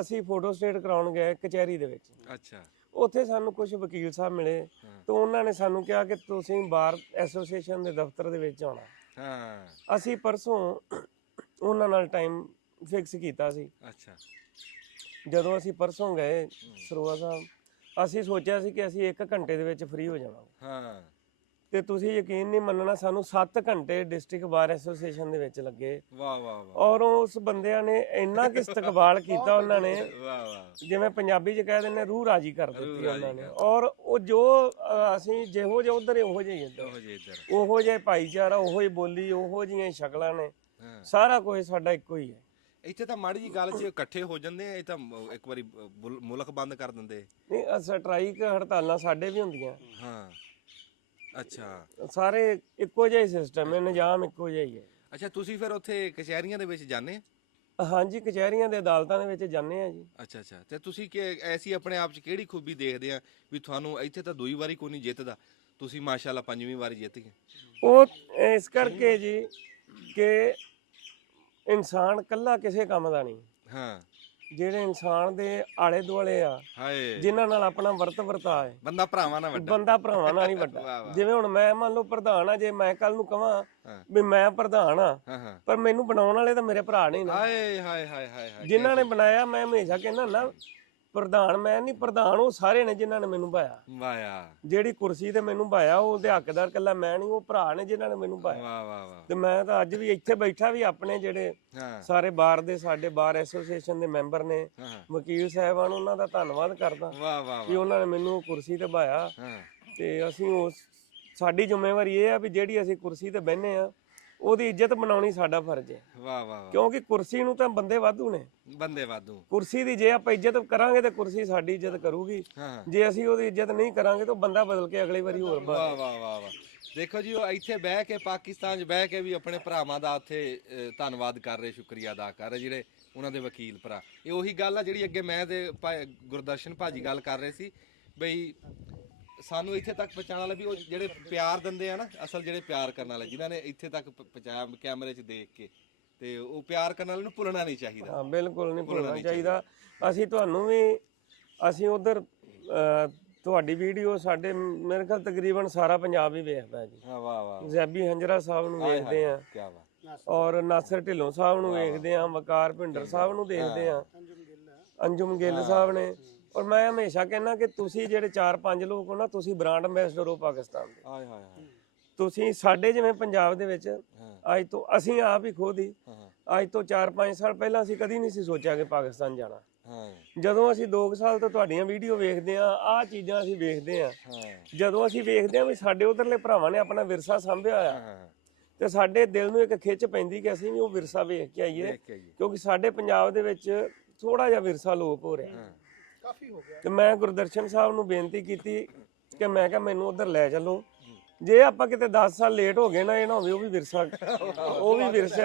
ਅਸੀਂ ਫੋਟੋ ਸਟੇਟ ਕਰਾਉਣ ਗਏ ਕਚਹਿਰੀ ਦੇ ਵਿੱਚ। ਉੱਥੇ ਸਾਨੂੰ ਕੁਝ ਵਕੀਲ ਸਾਹਿਬ ਮਿਲੇ, ਤਾਂ ਉਹਨਾਂ ਨੇ ਸਾਨੂੰ ਕਿਹਾ ਕਿ ਤੁਸੀਂ ਬਾਰ ਐਸੋਸੀਏਸ਼ਨ ਦੇ ਦਫ਼ਤਰ ਦੇ ਵਿੱਚ ਆਉਣਾ। ਅਸੀਂ ਪਰਸੋਂ ਉਹਨਾਂ ਨਾਲ ਟਾਈਮ ਫਿਕਸ ਕੀਤਾ ਸੀ। ਜਦੋਂ ਅਸੀਂ ਪਰਸੋਂ ਗਏ ਸਰੋਆ ਸਾਹਿਬ, ਅਸੀਂ ਸੋਚਿਆ ਸੀ ਕਿ ਅਸੀਂ 1 ਘੰਟੇ ਦੇ ਵਿੱਚ ਫ੍ਰੀ ਹੋ ਜਾਵਾਂਗੇ। ਤੇ ਤੁਸੀਂ ਯਕੀਨ ਨਹੀਂ ਮੰਨਣਾ, ਸਾਨੂੰ 7 ਘੰਟੇ ਡਿਸਟ੍ਰਿਕਟ ਬਾਰ ਐਸੋਸੀਏਸ਼ਨ ਦੇ ਵਿੱਚ ਲੱਗੇ। ਔਰ ਉਸ ਬੰਦਿਆਂ ਨੇ ਇੰਨਾ ਕਿ ਇਸਤਕਬਾਲ ਕੀਤਾ ਉਹਨਾਂ ਨੇ, ਜਿਵੇਂ ਪੰਜਾਬੀ 'ਚ ਕਹਿ ਦਿੰਦੇ ਰੂਹ ਰਾਜੀ ਕਰ ਦਿੱਤੀ ਉਹਨਾਂ ਨੇ। ਔਰ ਉਹ ਜੋ ਅਸੀਂ ਜਿਹੋ ਜਿਹੇ ਉਧਰ ਉਹੋ ਜਿਹੇ ਇੱਧਰ, ਉਹੋ ਜਿਹੇ ਭਾਈਚਾਰਾ, ਉਹੋ ਜਿਹੀ ਬੋਲੀ, ਉਹੋ ਜਿਹੀਆਂ ਸ਼ਕਲਾਂ ਨੇ, ਸਾਰਾ ਕੁਝ ਸਾਡਾ ਇੱਕੋ ਹੀ ਹੈ। ਇੱਥੇ ਤਾਂ ਮਾੜੀ ਜੀ ਗੱਲ 'ਚ ਇਕੱਠੇ ਹੋ ਜਾਂਦੇ ਆ, ਇਹ ਤਾਂ ਇੱਕ ਵਾਰੀ ਮੁਲਕ ਬੰਦ ਕਰ ਦਿੰਦੇ। ਨਹੀਂ, ਸਟ੍ਰਾਈਕ ਹੜਤਾਲਾਂ ਸਾਡੇ ਵੀ ਹੁੰਦੀਆਂ। ਅੱਛਾ, ਸਾਰੇ ਇੱਕੋ ਜਿਹਾ ਹੀ ਸਿਸਟਮ ਹੈ, ਨਿਜ਼ਾਮ ਇੱਕੋ ਜਿਹਾ ਹੀ ਹੈ। ਅੱਛਾ, ਤੁਸੀਂ ਫਿਰ ਉੱਥੇ ਕਚਹਿਰੀਆਂ ਦੇ ਵਿੱਚ ਜਾਂਦੇ? ਹਾਂਜੀ, ਕਚਹਿਰੀਆਂ ਦੇ ਅਦਾਲਤਾਂ ਦੇ ਵਿੱਚ ਜਾਂਦੇ ਆ ਜੀ। ਅੱਛਾ, ਤੇ ਤੁਸੀਂ ਐਸੀ ਆਪਣੇ ਆਪ 'ਚ ਕਿਹੜੀ ਖੂਬੀ ਦੇਖਦੇ ਆ ਵੀ ਤੁਹਾਨੂੰ ਇੱਥੇ ਤਾਂ 2 ਵਾਰੀ ਕੋਈ ਨਹੀਂ ਜਿੱਤਦਾ, ਤੁਸੀਂ ਮਾਸ਼ਾਅੱਲਾ 5ਵੀਂ ਵਾਰੀ ਜਿੱਤ ਗਏ? ਉਹ ਇਸ ਕਰਕੇ ਜੀ ਕਿ ਇਨਸਾਨ ਇਕੱਲਾ ਕਿਸੇ ਕੰਮ ਦਾ ਨਹੀਂ। ਜਿਹੜੇ ਇਨਸਾਨ ਦੇ ਆਲੇ ਦੁਆਲੇ ਆ, ਜਿਨ੍ਹਾਂ ਨਾਲ ਆਪਣਾ ਵਰਤਾ ਹੈ, ਬੰਦਾ ਭਰਾਵਾਂ ਨਾਲ ਨਹੀਂ ਵੱਡਾ। ਜਿਵੇਂ ਹੁਣ ਮੈਂ ਮੰਨ ਲਓ ਪ੍ਰਧਾਨ ਆ, ਜੇ ਮੈਂ ਕੱਲ ਨੂੰ ਕਹਾਂ ਵੀ ਮੈਂ ਪ੍ਰਧਾਨ ਆ, ਪਰ ਮੈਨੂੰ ਬਣਾਉਣ ਵਾਲੇ ਤਾਂ ਮੇਰੇ ਭਰਾ ਨੇ ਨਾ, ਜਿਨ੍ਹਾਂ ਨੇ ਬਣਾਇਆ। ਮੈਂ ਹਮੇਸ਼ਾ ਕਹਿੰਦਾ ਨਾ, ਪ੍ਰਧਾਨ ਮੈਂ ਨਹੀਂ, ਪ੍ਰਧਾਨ ਉਹ ਸਾਰੇ ਨੇ ਜਿਨ੍ਹਾਂ ਨੇ ਮੈਨੂੰ ਪਾਇਆ। ਜਿਹੜੀ ਕੁਰਸੀ ਤੇ ਮੈਨੂੰ ਪਾਇਆ ਉਹਦੇ ਹੱਕਦਾਰ ਇਕੱਲਾ ਮੈਂ ਨਹੀਂ, ਉਹ ਭਰਾ ਨੇ ਜਿਨ੍ਹਾਂ ਨੇ ਮੈਨੂੰ ਪਾਇਆ। ਤੇ ਮੈਂ ਤਾਂ ਅੱਜ ਵੀ ਇੱਥੇ ਬੈਠਾ ਵੀ ਆਪਣੇ ਜਿਹੜੇ ਸਾਰੇ ਬਾਰ ਦੇ, ਸਾਡੇ ਬਾਰ ਐਸੋਸੀਏਸ਼ਨ ਦੇ ਮੈਂਬਰ ਨੇ, ਵਕੀਲ ਸਾਹਿਬਾਨ, ਉਹਨਾਂ ਦਾ ਧੰਨਵਾਦ ਕਰਦਾ ਕਿ ਉਹਨਾਂ ਨੇ ਮੈਨੂੰ ਕੁਰਸੀ ਤੇ ਪਾਇਆ। ਤੇ ਅਸੀਂ ਸਾਡੀ ਜ਼ਿੰਮੇਵਾਰੀ ਇਹ ਆ ਵੀ ਜਿਹੜੀ ਅਸੀਂ ਕੁਰਸੀ ਤੇ ਬਹਿੰਦੇ ਆ ਉਹਦੀ ਇੱਜ਼ਤ ਬਣਾਉਣੀ ਸਾਡਾ ਫਰਜ਼ ਹੈ। ਕਿਉਂਕਿ ਕੁਰਸੀ ਨੂੰ ਤਾਂ ਬੰਦੇ ਵਾਧੂ ਨੇ, ਕੁਰਸੀ ਦੀ ਜੇ ਆਪਾਂ ਇੱਜ਼ਤ ਕਰਾਂਗੇ ਤੇ ਕੁਰਸੀ ਸਾਡੀ ਇੱਜ਼ਤ ਕਰੂਗੀ। ਜੇ ਅਸੀਂ ਉਹਦੀ ਇੱਜ਼ਤ ਨਹੀਂ ਕਰਾਂਗੇ ਤਾਂ ਬੰਦਾ ਬਦਲ ਕੇ ਅਗਲੀ ਵਾਰੀ ਹੋਰ ਦੇਖੋ ਜੀ, ਉਹ ਇੱਥੇ ਬਹਿ ਕੇ ਪਾਕਿਸਤਾਨ 'ਚ ਬਹਿ ਕੇ ਵੀ ਆਪਣੇ ਭਰਾਵਾਂ ਦਾ ਉੱਥੇ ਧੰਨਵਾਦ ਕਰ ਰਹੇ, ਸ਼ੁਕਰੀਆ ਅਦਾ ਕਰ ਰਹੇ, ਜਿਹੜੇ ਉਹਨਾਂ ਦੇ ਵਕੀਲ ਭਰਾ। ਇਹ ਉਹੀ ਗੱਲ ਆ ਜਿਹੜੀ ਅੱਗੇ ਮੈਂ ਤੇ ਗੁਰਦਰਸ਼ਨ ਭਾਜੀ ਗੱਲ ਕਰ ਰਹੇ ਸੀ ਬਈ ਸਾਨੂੰ ਇੱਥੇ ਤੱਕ ਪਹੁੰਚਾਉਣ ਵਾਲੇ ਵੀ ਉਹ ਜਿਹੜੇ ਪਿਆਰ ਦਿੰਦੇ ਆ ਨਾ, ਅਸਲ ਜਿਹੜੇ ਪਿਆਰ ਕਰਨ ਵਾਲੇ ਜਿਨ੍ਹਾਂ ਨੇ ਇੱਥੇ ਤੱਕ ਪਹੁੰਚਾਇਆ ਕੈਮਰੇ 'ਚ ਦੇਖ ਕੇ, ਤੇ ਉਹ ਪਿਆਰ ਕਰਨ ਵਾਲੇ ਨੂੰ ਭੁੱਲਣਾ ਨਹੀਂ ਚਾਹੀਦਾ। ਹਾਂ ਬਿਲਕੁਲ ਨਹੀਂ ਭੁੱਲਣਾ ਚਾਹੀਦਾ। ਅਸੀਂ ਤੁਹਾਨੂੰ ਵੀ ਅਸੀਂ ਉਧਰ ਤੁਹਾਡੀ ਵੀਡੀਓ ਸਾਡੇ ਮੇਰੇ ਖਿਆਲ ਤਕਰੀਬਨ ਸਾਰਾ ਪੰਜਾਬ ਹੀ ਵੇਖਦਾ ਜੀ। ਹਾਂ ਵਾਹ ਵਾਹ। ਜ਼ੈਬੀ ਹੰਜਰਾ ਸਾਹਿਬ ਨੂੰ ਵੇਖਦੇ ਆ, ਕੀ ਬਾਤ। ਔਰ ਨਾਸਰ ਢਿੱਲੋਂ ਸਾਹਿਬ ਨੂੰ ਵੇਖਦੇ ਆ, ਵਕਾਰ ਭਿੰਡਰ ਸਾਹਿਬ ਨੂੰ ਦੇਖਦੇ ਆ, ਅੰਜੁਮ ਗਿੱਲ ਸਾਹਿਬ ਨੇ। ਔਰ ਮੈਂ ਹਮੇਸ਼ਾ ਕਹਿੰਦਾ ਕਿ ਤੁਸੀਂ ਜਿਹੜੇ 4-5 ਲੋਕ ਹੋ ਨਾ, ਤੁਸੀਂ ਬ੍ਰਾਂਡ ਐਂਬੈਸਡਰ ਹੋ ਪਾਕਿਸਤਾਨ ਦੇ। ਹਾਏ ਹਾਏ ਹਾਏ। ਤੁਸੀਂ ਸਾਡੇ ਜਿਵੇਂ ਪੰਜਾਬ ਦੇ ਵਿੱਚ ਅੱਜ ਤੋਂ ਅਸੀਂ ਆਪ ਹੀ ਖੁਦ ਹੀ ਅੱਜ ਤੋਂ 4-5 ਸਾਲ ਪਹਿਲਾਂ ਅਸੀਂ ਕਦੀ ਨਹੀਂ ਸੀ ਸੋਚਿਆ ਕਿ ਪਾਕਿਸਤਾਨ ਜਾਣਾ। ਜਦੋਂ ਅਸੀਂ 2 ਸਾਲ ਤੋਂ ਤੁਹਾਡੀਆਂ ਵੀਡੀਓ ਵੇਖਦੇ ਆ, ਆਹ ਚੀਜ਼ਾਂ ਅਸੀਂ ਵੇਖਦੇ ਆ, ਜਦੋਂ ਅਸੀਂ ਵੇਖਦੇ ਆ ਵੀ ਸਾਡੇ ਉਧਰਲੇ ਭਰਾਵਾਂ ਨੇ ਆਪਣਾ ਵਿਰਸਾ ਸਾਂਭਿਆ ਹੋਇਆ, ਤੇ ਸਾਡੇ ਦਿਲ ਨੂੰ ਇੱਕ ਖਿੱਚ ਪੈਂਦੀ ਕਿ ਅਸੀਂ ਵੀ ਉਹ ਵਿਰਸਾ ਵੇਖ ਕੇ ਆਈਏ, ਕਿਉਂਕਿ ਸਾਡੇ ਪੰਜਾਬ ਦੇ ਵਿੱਚ ਥੋੜਾ ਜਿਹਾ ਵਿਰਸਾ ਲੋਪ ਹੋ ਰਿਹਾ ਕਾਫੀ ਹੋ ਗਿਆ। ਤੇ ਮੈਂ ਗੁਰਦਰਸ਼ਨ ਸਾਹਿਬ ਨੂੰ ਬੇਨਤੀ ਕੀਤੀ ਕਿ ਮੈਂ ਕਿਹਾ ਮੈਨੂੰ ਉਧਰ ਲੈ ਚੱਲੋ। ਜੇ ਆਪਾਂ ਕਿਤੇ 10 ਸਾਲ ਲੇਟ ਹੋ ਗਏ ਨਾ, ਇਹ ਨਾ ਹੋਵੇ ਉਹ ਵੀ ਵਿਰਸਾ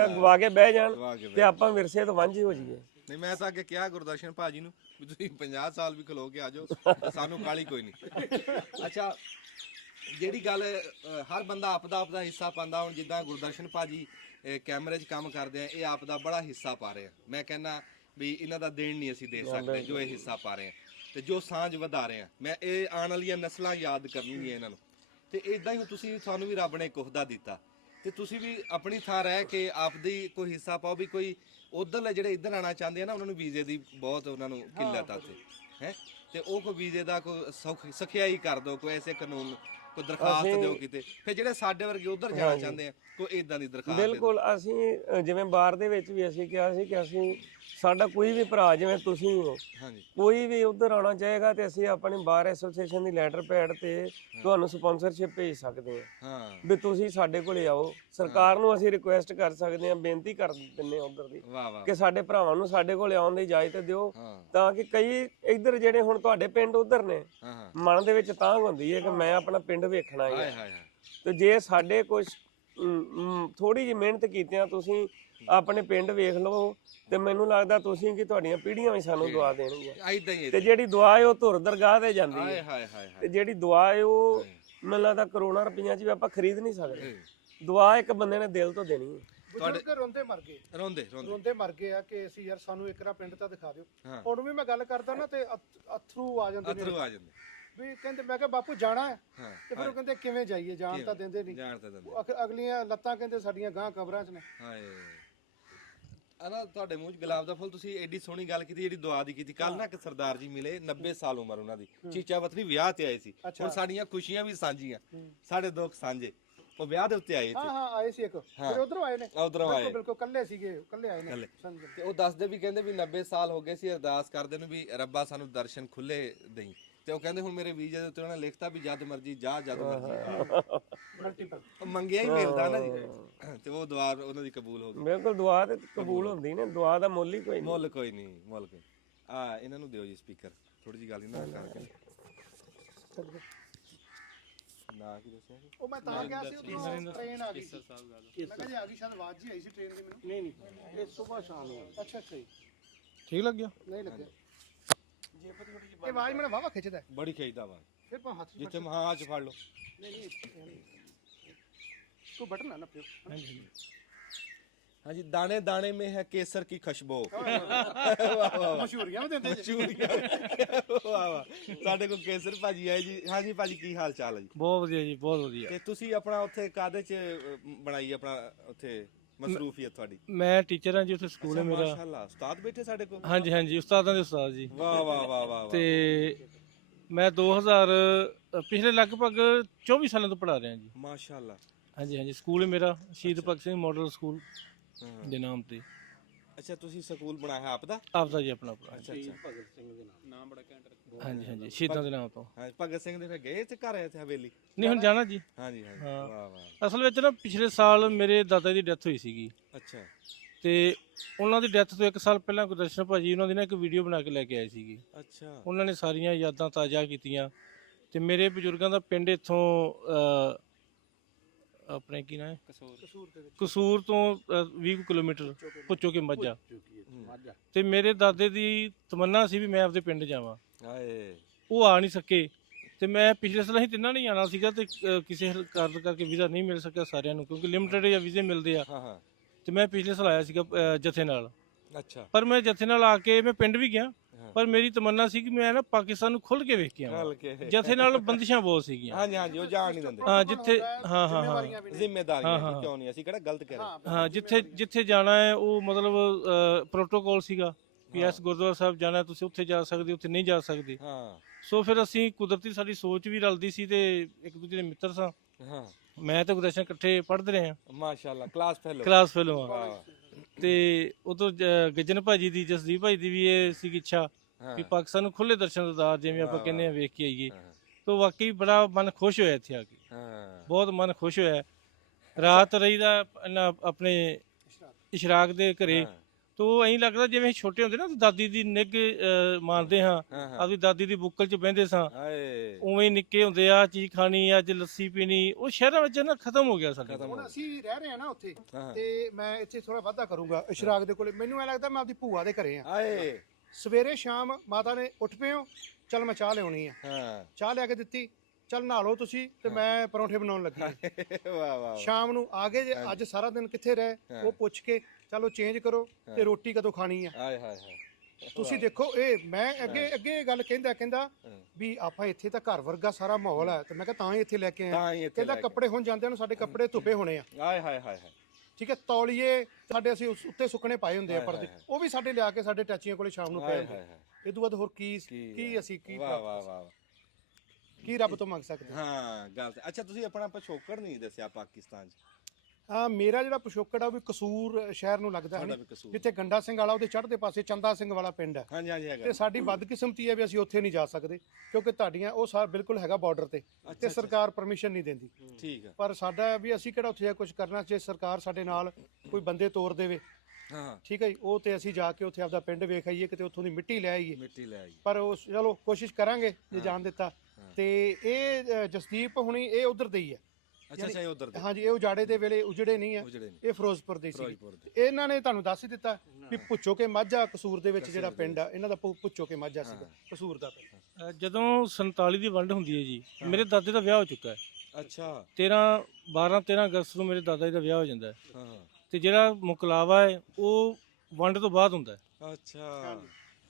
ਗਵਾ ਕੇ ਬਹਿ ਜਾਣ ਤੇ ਆਪਾਂ ਵਿਰਸੇ ਤੋਂ ਵਾਂਝੇ ਹੋ ਜਾਈਏ। ਨਹੀਂ ਮੈਂ ਤਾਂ ਅੱਗੇ ਕਿਹਾ ਗੁਰਦਰਸ਼ਨ ਭਾਜੀ ਨੂੰ ਵੀ ਤੁਸੀਂ 50 ਸਾਲ ਵੀ ਖਲੋ ਕੇ ਆ ਜਾਓ, ਸਾਨੂੰ ਕਾਲੀ ਕੋਈ ਨਹੀਂ। ਅੱਛਾ, ਜਿਹੜੀ ਗੱਲ ਹਰ ਬੰਦਾ ਆਪਦਾ ਹਿੱਸਾ ਪਾਉਂਦਾ, ਹੁਣ ਜਿੱਦਾਂ ਗੁਰਦਰਸ਼ਨ ਭਾਜੀ ਕੈਮਰੇ 'ਚ ਕੰਮ ਕਰਦੇ ਆ, ਇਹ ਆਪ ਦਾ ਬੜਾ ਹਿੱਸਾ ਪਾ ਰਹੇ ਆ। ਮੈਂ ਕਹਿੰਦਾ ਵੀ ਇਹਨਾਂ ਦਾ ਦੇਣ ਨਹੀਂ ਅਸੀਂ ਦੇ ਸਕਦੇ ਜੋ ਇਹ ਹਿੱਸਾ ਪਾ ਰਹੇ ਆ, ਤੇ ਜੋ ਸਾਂਝ ਵਧਾ ਰਹੇ ਆ। ਮੈਂ ਇਹ ਆਉਣ ਵਾਲੀਆਂ ਨਸਲਾਂ ਯਾਦ ਕਰਨੀਆਂ ਇਹਨਾਂ ਨੂੰ। ਤੇ ਇਦਾਂ ਹੀ ਤੁਸੀਂ ਸਾਨੂੰ ਵੀ ਰੱਬ ਨੇ ਇੱਕ ਅਹੁਦਾ ਦਿੱਤਾ, ਤੇ ਤੁਸੀਂ ਵੀ ਆਪਣੀ ਥਾਂ ਰਹਿ ਕੇ ਆਪਦੀ ਕੋਈ ਹਿੱਸਾ ਪਾਓ। ਵੀ ਕੋਈ ਉਧਰਲੇ ਜਿਹੜੇ ਇੱਧਰ ਆਉਣਾ ਚਾਹੁੰਦੇ ਆ ਨਾ, ਉਹਨਾਂ ਨੂੰ ਵੀਜ਼ੇ ਦੀ ਬਹੁਤ ਉਹਨਾਂ ਨੂੰ ਕਿੱਲਤ ਆ ਉੱਥੇ ਹੈ, ਤੇ ਉਹ ਕੋਈ ਵੀਜ਼ੇ ਦਾ ਕੋਈ ਸਖਿਆਈ ਕਰ ਦਿਓ, ਕੋਈ ਐਸੇ ਕਾਨੂੰਨ ਕੋਈ ਦਰਖਾਸਤ ਦਿਓ ਕਿਤੇ। ਫਿਰ ਜਿਹੜੇ ਸਾਡੇ ਵਰਗੇ ਉਧਰ ਜਾਣਾ ਚਾਹੁੰਦੇ ਆ, ਕੋਈ ਇਦਾਂ ਦੀ ਦਰਖਾਸਤ। ਬਿਲਕੁਲ, ਅਸੀਂ ਜਿਵੇਂ ਬਾਹਰ ਦੇ ਵਿੱਚ ਵੀ ਅਸੀਂ ਕਿਹਾ ਸੀ ਕਿ ਅਸੀਂ ਸਾਡਾ ਕੋਈ ਵੀ ਭਰਾ ਜਿਵੇਂ ਤੁਸੀਂ ਹੋ, ਕੋਈ ਵੀ ਉਧਰ ਆਉਣਾ ਚਾਹੇਗਾ ਤੇ ਅਸੀਂ ਆਪਣੀ ਬਾਰ ਐਸੋਸੀਏਸ਼ਨ ਦੀ ਲੈਟਰ ਪੈਡ ਤੇ ਤੁਹਾਨੂੰ ਸਪਾਂਸਰਸ਼ਿਪ ਭੇਜ ਸਕਦੇ ਹਾਂ ਵੀ ਤੁਸੀਂ ਸਾਡੇ ਕੋਲੇ ਆਓ। ਸਰਕਾਰ ਨੂੰ ਅਸੀਂ ਰਿਕੁਐਸਟ ਕਰ ਸਕਦੇ ਹਾਂ, ਬੇਨਤੀ ਕਰ ਦਿੰਦੇ ਹਾਂ ਉਧਰ ਦੀ ਕਿ ਸਾਡੇ ਭਰਾਵਾਂ ਨੂੰ ਸਾਡੇ ਕੋਲੇ ਆਉਣ ਦੀ ਇਜਾਜ਼ਤ ਦਿਓ, ਤਾਂ ਕਿ ਕਈ ਇੱਧਰ ਜਿਹੜੇ ਹੁਣ ਤੁਹਾਡੇ ਪਿੰਡ ਉਧਰ ਨੇ, ਮਨ ਦੇ ਵਿੱਚ ਤਾਂਘ ਹੁੰਦੀ ਹੈ ਕਿ ਮੈਂ ਆਪਣਾ ਪਿੰਡ ਵੇਖਣਾ ਹੈ। ਤੇ ਜੇ ਸਾਡੇ ਕੁਝ ਥੋੜੀ ਜਿਹੀ ਮਿਹਨਤ ਕੀਤਿਆਂ ਤੁਸੀਂ ਆਪਣੇ ਪਿੰਡ ਵੇਖ ਲਓ, ਤੇ ਮੈਨੂੰ ਲੱਗਦਾ ਤੁਸੀਂ ਕਿ ਤੁਹਾਡੀਆਂ ਪੀੜ੍ਹੀਆਂ ਵੀ ਸਾਨੂੰ ਦੁਆ ਦੇਣਗੀਆਂ। ਤੇ ਜਿਹੜੀ ਦੁਆ ਹੈ ਉਹ ਧੁਰ ਦਰਗਾਹ ਤੇ ਜਾਂਦੀ ਹੈ, ਤੇ ਜਿਹੜੀ ਦੁਆ ਹੈ ਉਹ ਮੈਨੂੰ ਲੱਗਦਾ ਕਰੋੜਾਂ ਰੁਪਈਆਂ 'ਚ ਵੀ ਆਪਾਂ ਖਰੀਦ ਨਹੀਂ ਸਕਦੇ। ਦੁਆ ਇੱਕ ਬੰਦੇ ਨੇ ਦਿਲ ਤੋਂ ਦੇਣੀ ਹੈ। ਬਜ਼ੁਰਗ ਰੋਂਦੇ ਮਰ ਗਏ, ਰੋਂਦੇ ਮਰ ਗਏ ਆ ਕਿ ਅਸੀਂ ਯਾਰ ਸਾਨੂੰ ਇੱਕ ਰਾ ਪਿੰਡ ਤਾਂ ਦਿਖਾ ਦਿਓ। ਹੁਣ ਵੀ ਮੈਂ ਗੱਲ ਕਰਦਾ ਨਾ ਤੇ ਅਥਰੂ ਆ ਜਾਂਦੇ ਨੇ ਵੀ ਕਹਿੰਦੇ, ਮੈਂ ਕਿਹਾ ਬਾਪੂ ਜਾਣਾ ਹੈ, ਤੇ ਫਿਰ ਉਹ ਕਹਿੰਦੇ ਕਿਵੇਂ ਜਾਈਏ, ਜਾਣ ਤਾਂ ਦਿੰਦੇ ਨਹੀਂ। ਅਗਲੀਆਂ ਲੱਤਾਂ ਕਹਿੰਦੇ ਸਾਡੀਆਂ ਗਾਂ ਕਬਰਾਂ 'ਚ ਨੇ। ਨਾ ਤੁਹਾਡੇ ਮੂੰਹ 'ਚ ਗੁਲਾਬ ਦਾ ਫੁੱਲ। ਤੁਸੀਂ ਐਡੀ ਸੋਹਣੀ ਗੱਲ ਕੀਤੀ, ਜਿਹੜੀ ਦੁਆ ਦੀ ਕੀਤੀ। ਕੱਲ ਨਾ ਇੱਕ ਸਰਦਾਰ ਜੀ ਮਿਲੇ, 90 ਸਾਲ ਉਮਰ ਉਹਨਾਂ ਦੀ, ਚੀਚਾ ਵਤਨੀ ਵਿਆਹ ਤੇ ਆਏ ਸੀ। ਹੁਣ ਸਾਡੀਆਂ ਖੁਸ਼ੀਆਂ ਵੀ ਸਾਂਝੀਆਂ, ਸਾਡੇ ਦੁੱਖ ਸਾਂਝੇ। ਉਹ ਵਿਆਹ ਦੇ ਉੱਤੇ ਆਏ ਸੀ। ਹਾਂ ਆਏ ਸੀ ਇੱਕ, ਫਿਰ ਉਧਰੋਂ ਆਏ ਨੇ। ਉਧਰੋਂ ਆਏ, ਬਿਲਕੁਲ ਕੱਲੇ ਸੀਗੇ, ਕੱਲੇ ਆਏ ਨੇ। ਤੇ ਉਹ ਦੱਸਦੇ ਵੀ ਕਹਿੰਦੇ ਵੀ 90 ਸਾਲ ਹੋ ਗਏ ਸੀ ਅਰਦਾਸ ਕਰਦੇ ਨੂੰ ਵੀ ਰੱਬਾ ਸਾਨੂੰ ਦਰਸ਼ਨ ਖੁੱਲੇ ਦੇਈ। ਤੇ ਉਹ ਕਹਿੰਦੇ ਹੁਣ ਮੇਰੇ ਵੀਜ਼ੇ ਦੇ ਉੱਤੇ ਉਹਨਾਂ ਨੇ ਲਿਖਤਾ ਵੀ ਜਦ ਮਰਜੀ ਜਾ, ਜਦ ਮਰਜੀ। ਮੰਗਿਆ ਹੀ ਮਿਲਦਾ ਨਾ ਜੀ, ਤੇ ਉਹ ਦੁਆ ਉਹਨਾਂ ਦੀ ਕਬੂਲ ਹੋ ਗਈ। ਬਿਲਕੁਲ, ਦੁਆ ਤੇ ਕਬੂਲ ਹੁੰਦੀ ਨੇ, ਦੁਆ ਦਾ ਮੁੱਲ ਹੀ ਕੋਈ ਨਹੀਂ। ਮੁੱਲ ਕੋਈ ਨਹੀਂ, ਮੁੱਲ ਕੋਈ। ਇਹਨਾਂ ਨੂੰ ਦਿਓ ਜੀ ਸਪੀਕਰ, ਥੋੜੀ ਜੀ ਗੱਲ ਇਹਨਾਂ ਨਾਲ ਕਰਕੇ। ਨਾ ਕੀ ਦੱਸਿਆ ਸੀ ਉਹ ਮੈਂ ਤਾਂ ਗਿਆ ਸੀ, ਉਧਰੋਂ ਟ੍ਰੇਨ ਆ ਗਈ ਸੀ। ਮੈਂ ਕਿਹਾ ਜੇ ਆ ਗਈ, ਸ਼ਾਇਦ ਆਵਾਜ਼ ਜੀ ਆਈ ਸੀ ਟ੍ਰੇਨ ਦੀ ਮੈਨੂੰ। ਨਹੀਂ ਇਹ ਸਵੇਰ ਸ਼ਾਮ ਨੂੰ। ਅੱਛਾ ਜੀ, ਠੀਕ ਲੱਗਿਆ? ਨਹੀਂ ਲੱਗਿਆ। ਇਹ ਆਵਾਜ਼ ਮੈਨੂੰ ਵਾਵਾ ਖਿੱਚਦਾ, ਬੜੀ ਖਿੱਚਦਾ ਵਾ। ਫਿਰ ਪਾ ਹੱਥ ਜਿੱਥੇ ਹੱਥ 'ਚ ਫੜ ਲਓ। ਨਹੀਂ ਤੂੰ ਬਟਨ ਨਾ ਨੱਪਿਓ। ਹਾਂਜੀ, दाने दाने में है केसर की खुशबू। ਮਸ਼ਹੂਰੀਆਂ ਦਿੰਦੇ ਵਾਹ ਵਾਹ। ਸਾਡੇ ਕੋਲ ਕੇਸਰ ਭਾਜੀ ਆਏ ਜੀ। ਹਾਂਜੀ ਭਾਜੀ, ਕੀ ਹਾਲ ਚਾਲ ਹੈ ਜੀ? ਬਹੁਤ ਵਧੀਆ ਜੀ, ਬਹੁਤ ਵਧੀਆ। ਤੇ ਤੁਸੀਂ ਆਪਣਾ ਉੱਥੇ ਕਾਹਦੇ 'ਚ ਬਣਾਈ ਆਪਣਾ ਉੱਥੇ ਮਸਰੂਫੀਅਤ ਤੁਹਾਡੀ? ਮੈਂ ਟੀਚਰ ਹਾਂ ਜੀ, ਉੱਥੇ ਸਕੂਲ ਹੈ ਮੇਰਾ। ਮਾਸ਼ਾਅੱਲਾ, ਉਸਤਾਦ ਬੈਠੇ ਸਾਡੇ ਕੋਲ? ਹਾਂਜੀ ਹਾਂਜੀ, ਉਸਤਾਦਾਂ ਦੇ ਉਸਤਾਦ ਜੀ। ਵਾਹ ਵਾਹ ਵਾਹ ਵਾਹ। ਤੇ ਮੈਂ 2000 ਪਿਛਲੇ ਲਗਭਗ 24 ਸਾਲਾਂ ਤੋਂ ਪੜ੍ਹਾ ਰਿਹਾ ਜੀ। ਮਾਸ਼ਾਅੱਲਾ। ਹਾਂਜੀ ਹਾਂਜੀ, ਸਕੂਲ ਹੈ ਮੇਰਾ ਸ਼ਹੀਦ ਭਗਤ ਸਿੰਘ ਮਾਡਲ ਸਕੂਲ ਦੇ ਨਾਮ ਤੇ। ਅੱਛਾ, ਤੁਸੀਂ ਸਕੂਲ ਬਣਾਇਆ ਆਪਦਾ? ਆਪਦਾ ਜੀ, ਆਪਣਾ। ਅੱਛਾ ਅੱਛਾ, ਭਗਤ ਸਿੰਘ ਦੇ ਨਾਮ ਬੜਾ ਘੈਂਟ ਰੱਖਿਆ। ਹਾਂਜੀ ਹਾਂਜੀ, ਸ਼ਹੀਦਾਂ ਦੇ ਨਾਮ ਤੋਂ। ਹਾਂ, ਭਗਤ ਸਿੰਘ ਦੇ ਫਿਰ ਗਏ ਤੇ ਘਰ ਆਏ ਤੇ ਹਵੇਲੀ? ਨਹੀਂ, ਹੁਣ ਜਾਣਾ ਜੀ। ਹਾਂਜੀ ਹਾਂਜੀ, ਵਾਹ ਵਾਹ। ਅਸਲ ਵਿੱਚ ਨਾ ਪਿਛਲੇ ਸਾਲ ਮੇਰੇ ਦਾਦਾ ਦੀ ਡੈਥ ਹੋਈ ਸੀਗੀ। ਅੱਛਾ। ਤੇ ਉਹਨਾਂ ਦੀ ਡੈਥ ਤੋਂ 1 ਸਾਲ ਪਹਿਲਾਂ ਗੁਰਦਰਸ਼ਨ ਭਾਜੀ ਉਹਨਾਂ ਦੀ ਨਾ ਇੱਕ ਵੀਡੀਓ ਬਣਾ ਕੇ ਲੈ ਕੇ ਆਏ ਸੀਗੇ। ਅੱਛਾ। ਉਹਨਾਂ ਨੇ ਸਾਰੀਆਂ ਯਾਦਾਂ ਤਾਜ਼ਾ ਕੀਤੀਆਂ। ਤੇ ਮੇਰੇ ਬਜ਼ੁਰਗਾਂ ਦਾ ਪਿੰਡ ਇੱਥੋਂ ਆਪਣੇ ਕੀ ਨਾ ਕਸੂਰ ਤੋਂ 20 ਕਿਲੋਮੀਟਰ ਪੁੱਚੋ ਕੇ ਮੱਝਾ। ਤੇ ਮੇਰੇ ਦਾਦੇ ਦੀ ਤਮੰਨਾ ਸੀ ਵੀ ਮੈਂ ਆਪਦੇ ਪਿੰਡ ਜਾਵਾਂ। ਉਹ ਆ ਨਹੀਂ ਸਕੇ, ਤੇ ਤੇ ਮੈਂ ਪਿਛਲੇ ਸਾਲ ਅਸੀਂ ਤਿੰਨਾਂ ਨੇ ਆਉਣਾ ਸੀਗਾ ਤੇ ਕਿਸੇ ਕਾਰਨ ਕਰਕੇ ਵੀਜ਼ਾ ਨਹੀਂ ਮਿਲ ਸਕਿਆ ਸਾਰਿਆਂ ਨੂੰ, ਕਿਉਂਕਿ ਲਿਮਟਿਡ ਜਾਂ ਵੀਜ਼ੇ ਮਿਲਦੇ ਆ। ਹਾਂ ਹਾਂ ਤੇ ਮੈਂ ਪਿਛਲੇ ਸਾਲ ਆਇਆ ਸੀਗਾ ਜਥੇ ਨਾਲ। ਅੱਛਾ ਪਰ ਮੈਂ ਜਥੇ ਨਾਲ ਆ ਕੇ ਮੈਂ ਪਿੰਡ ਵੀ ਗਿਆ, ਪਰ ਮੇਰੀ ਤਮੰਨਾ ਸੀ ਕਿ ਮੈਂ ਨਾ ਪਾਕਿਸਤਾਨ ਨੂੰ ਖੁੱਲ ਕੇ ਵੇਖ ਕੇ ਆਵਾਂ। ਜਥੇ ਨਾਲ ਬੰਦਿਸ਼ਾਂ ਬਹੁਤ ਸੀਗੀਆਂ। ਹਾਂਜੀ ਹਾਂਜੀ, ਉਹ ਜਾਣ ਨਹੀਂ ਦਿੰਦੇ। ਹਾਂ ਜਿੱਥੇ ਹਾਂ ਜ਼ਿੰਮੇਵਾਰੀਆਂ ਕਿਉਂ ਨਹੀਂ, ਅਸੀਂ ਕਿਹੜਾ ਗਲਤ ਕਹਿ ਰਹੇ। ਹਾਂ ਜਿੱਥੇ ਜਾਣਾ ਹੈ ਉਹ ਮਤਲਬ ਪ੍ਰੋਟੋਕੋਲ ਸੀਗਾ ਵੀ ਇਸ ਗੁਰਦੁਆਰਾ ਸਾਹਿਬ ਜਾਣਾ ਤੁਸੀਂ ਉੱਥੇ ਜਾ ਸਕਦੇ, ਉੱਥੇ ਨਹੀਂ ਜਾ ਸਕਦੇ। ਹਾਂ ਸੋ ਫਿਰ ਅਸੀਂ ਕੁਦਰਤੀ ਸਾਡੀ ਸੋਚ ਵੀ ਰਲਦੀ ਸੀ ਤੇ ਇੱਕ ਦੂਜੇ ਦੇ ਮਿੱਤਰ ਸਾਂ। ਹਾਂ ਮੈਂ ਤੇ ਗੁਰਦਰਸ਼ਨ ਇਕੱਠੇ ਪੜ੍ਹਦੇ ਰਹੇ ਹਾਂ, ਮਾਸ਼ਾਅੱਲਾ, ਕਲਾਸ ਫੈਲੋ ਆ। ਤੇ ਉਦੋਂ ਗੱਜਨ ਭਾਜੀ ਦੀ, ਜਸਦੀਪ ਭਾਜੀ ਦੀ ਵੀ ਇਹ ਸੀ ਇੱਛਾ ਵੀ ਪਾਕਿਸਤਾਨ ਨੂੰ ਖੁੱਲੇ ਦਰਸ਼ਨ ਦਿਦਾਰ ਜਿਵੇਂ ਆਪਾਂ ਕਹਿੰਦੇ ਆ ਵੇਖ ਕੇ ਆਈਏ। ਤਾਂ ਵਾਕਈ ਬੜਾ ਮਨ ਖੁਸ਼ ਹੋਇਆ ਇੱਥੇ ਆ ਕੇ, ਬਹੁਤ ਮਨ ਖੁਸ਼ ਹੋਇਆ। ਰਾਤ ਰਹੀਦਾ ਆਪਣੇ ਇਸ਼ਰਾਕ ਦੇ ਘਰੇ, ਤੋ ਐਂ ਲੱਗਦਾ ਜਿਵੇਂ ਛੋਟੇ ਹੁੰਦੇ ਨਾ ਦਾਦੀ ਦੀ ਨਿੱਘ ਮਾਣਦੇ ਹਾਂ, ਆਪਣੀ ਦਾਦੀ ਦੀ ਬੁੱਕਲ 'ਚ ਬਹਿੰਦੇ ਸਾਂ, ਉਵੇਂ ਨਿੱਕੇ ਹੁੰਦੇ ਆ ਚੀਜ਼ ਖਾਣੀ, ਅੱਜ ਲੱਸੀ ਪੀਣੀ। ਉਹ ਸ਼ਹਿਰਾਂ ਵਿੱਚ ਨਾ ਖਤਮ ਹੋ ਗਿਆ ਸਾਡੇ। ਹੁਣ ਅਸੀਂ ਰਹਿ ਰਹੇ ਹਾਂ ਨਾ ਉੱਥੇ, ਤੇ ਮੈਂ ਇੱਥੇ ਥੋੜਾ ਵਾਧਾ ਕਰੂੰਗਾ ਇਸ਼ਰਾਕ ਦੇ ਕੋਲੇ। ਮੈਨੂੰ ਐ ਲੱਗਦਾ ਮੈਂ ਆਪਦੀ ਭੂਆ ਦੇ ਘਰੇ ਆ। ਸਵੇਰੇ ਸ਼ਾਮ ਮਾਤਾ ਨੇ ਉੱਠ ਪਏ ਹੋ, ਚੱਲ ਮੈਂ ਚਾਹ ਲਿਆਉਣੀ ਆ, ਚਾਹ ਲਿਆ ਕੇ ਦਿੱਤੀ, ਚੱਲ ਨਹਾ ਲਓ ਤੁਸੀਂ, ਤੇ ਮੈਂ ਪਰੌਂਠੇ ਬਣਾਉਣ ਲੱਗੀ। ਵਾਹ ਵਾਹ। ਸ਼ਾਮ ਨੂੰ ਆ ਗਏ ਜੇ ਅੱਜ ਸਾਰਾ ਦਿਨ ਕਿੱਥੇ ਰਹੇ, ਉਹ ਪੁੱਛ ਕੇ ਚਲੋ ਚੇਂਜ ਕਰੋ ਤੇ ਰੋਟੀ ਕਦੋਂ ਖਾਣੀ ਆ। ਹਾਏ ਹਾਏ ਹਾਏ। ਤੁਸੀਂ ਦੇਖੋ ਇਹ ਮੈਂ ਅੱਗੇ ਗੱਲ ਕਹਿੰਦਾ ਵੀ ਆਪਾਂ ਇੱਥੇ ਤਾਂ ਘਰ ਵਰਗਾ ਸਾਰਾ ਮਾਹੌਲ ਹੈ, ਤੇ ਮੈਂ ਕਿਹਾ ਤਾਂ ਹੀ ਇੱਥੇ ਲੈ ਕੇ ਆਏ। ਕਹਿੰਦਾ ਕੱਪੜੇ ਹੁਣ ਜਾਂਦੇ ਨੂੰ ਸਾਡੇ ਕੱਪੜੇ ਧੁੱਪੇ ਹੋਣੇ ਆ। ਹਾਏ ਹਾਏ ਹਾਏ। ਠੀਕ ਹੈ, ਤੌਲੀਏ ਸਾਡੇ ਅਸੀਂ ਉੱਤੇ ਸੁੱਕਣੇ ਪਾਏ ਹੁੰਦੇ ਆ ਪਰਦੇ, ਉਹ ਵੀ ਸਾਡੇ ਲਿਆ ਕੇ ਸਾਡੇ ਟੈਚੀਆਂ ਕੋਲੇ ਸ਼ਾਮ ਨੂੰ ਪਏ ਹੁੰਦੇ। ਇਹ ਤੋਂ ਬਾਅਦ ਹੋਰ ਕੀ ਅਸੀਂ ਵਾਹ ਵਾਹ ਵਾਹ, ਕੀ ਰੱਬ ਤੋਂ ਮੰਗ ਸਕਦੇ ਹਾਂ ਗੱਲ। ਅੱਛਾ, ਤੁਸੀਂ ਆਪਣਾ ਪਿਛੋਕੜ ਨਹੀਂ ਦੱਸਿਆ ਪਾਕਿਸਤਾਨ 'ਚ। ਮੇਰਾ ਜਿਹੜਾ ਪਿਛੋਕੜ ਆ ਉਹ ਵੀ ਕਸੂਰ ਸ਼ਹਿਰ ਨੂੰ ਲੱਗਦਾ ਹੈ, ਜਿੱਥੇ ਗੰਡਾ ਸਿੰਘ ਵਾਲਾ ਉਹਦੇ ਚੜ੍ਹਦੇ ਪਾਸੇ ਚੰਦਾ ਸਿੰਘ ਵਾਲਾ ਪਿੰਡ ਹੈ। ਹਾਂਜੀ ਹਾਂਜੀ ਹੈਗਾ। ਤੇ ਸਾਡੀ ਬਦਕਿਸਮਤੀ ਹੈ ਵੀ ਅਸੀਂ ਉੱਥੇ ਨਹੀਂ ਜਾ ਸਕਦੇ, ਕਿਉਂਕਿ ਤੁਹਾਡੀਆਂ ਉਹ ਸਾਰਾ ਬਿਲਕੁਲ ਹੈਗਾ ਬਾਰਡਰ ਤੇ ਸਰਕਾਰ ਪਰਮਿਸ਼ਨ ਨਹੀਂ ਦਿੰਦੀ। ਠੀਕ ਹੈ। ਪਰ ਸਾਡਾ ਵੀ ਅਸੀਂ ਕਿਹੜਾ ਉੱਥੇ ਕੁਝ ਕਰਨਾ, ਜੇ ਸਰਕਾਰ ਸਾਡੇ ਨਾਲ ਕੋਈ ਬੰਦੇ ਤੋਰ ਦੇਵੇ। ਹਾਂ ਠੀਕ ਹੈ ਜੀ, ਉਹ ਤੇ ਅਸੀਂ ਜਾ ਕੇ ਉੱਥੇ ਆਪਦਾ ਪਿੰਡ ਵੇਖ ਆਈਏ, ਕਿਤੇ ਉੱਥੋਂ ਦੀ ਮਿੱਟੀ ਲੈ ਆਈਏ। ਪਰ ਉਹ ਚਲੋ ਕੋਸ਼ਿਸ਼ ਕਰਾਂਗੇ ਜੇ ਜਾਣ ਦਿੱਤਾ। ਤੇ ਇਹ ਜਸਦੀਪ ਹੁਣੀ ਇਹ ਉਧਰ ਦੇ ਹੀ ਹੈ। ਅੱਛਾ ਇਹ ਉਧਰ ਦੇ। ਹਾਂਜੀ, ਇਹ ਉਜਾੜੇ ਦੇ ਵੇਲੇ ਉਜੜੇ ਨਹੀਂ ਆ, ਇਹ ਫਿਰੋਜ਼ਪੁਰ ਦੇ ਸੀ। ਇਹਨਾਂ ਨੇ ਤੁਹਾਨੂੰ ਦੱਸ ਹੀ ਦਿੱਤਾ ਵੀ ਪੁੱਛੋ ਕੇ ਮਾਝਾ ਕਸੂਰ ਦੇ ਵਿੱਚ ਜਿਹੜਾ ਪਿੰਡ ਆ ਇਹਨਾਂ ਦਾ, ਪੁੱਛੋ ਕੇ ਮਾਝਾ ਸੀਗਾ ਕਸੂਰ ਦਾ ਪਿੰਡ। ਜਦੋਂ 47 ਦੀ ਵੰਡ ਹੁੰਦੀ ਹੈ ਜੀ, ਮੇਰੇ ਦਾਦੇ ਦਾ ਵਿਆਹ ਹੋ ਚੁੱਕਾ ਹੈ। ਅੱਛਾ 13 ਅਗਸਤ ਨੂੰ ਮੇਰੇ ਦਾਦਾ ਜੀ ਦਾ ਵਿਆਹ ਹੋ ਜਾਂਦਾ ਹੈ। ਤੇ ਜਿਹੜਾ ਮੁਕਲਾਵਾ ਹੈ ਉਹ ਵੰਡ ਤੋਂ ਬਾਅਦ ਹੁੰਦਾ ਹੈ। ਅੱਛਾ,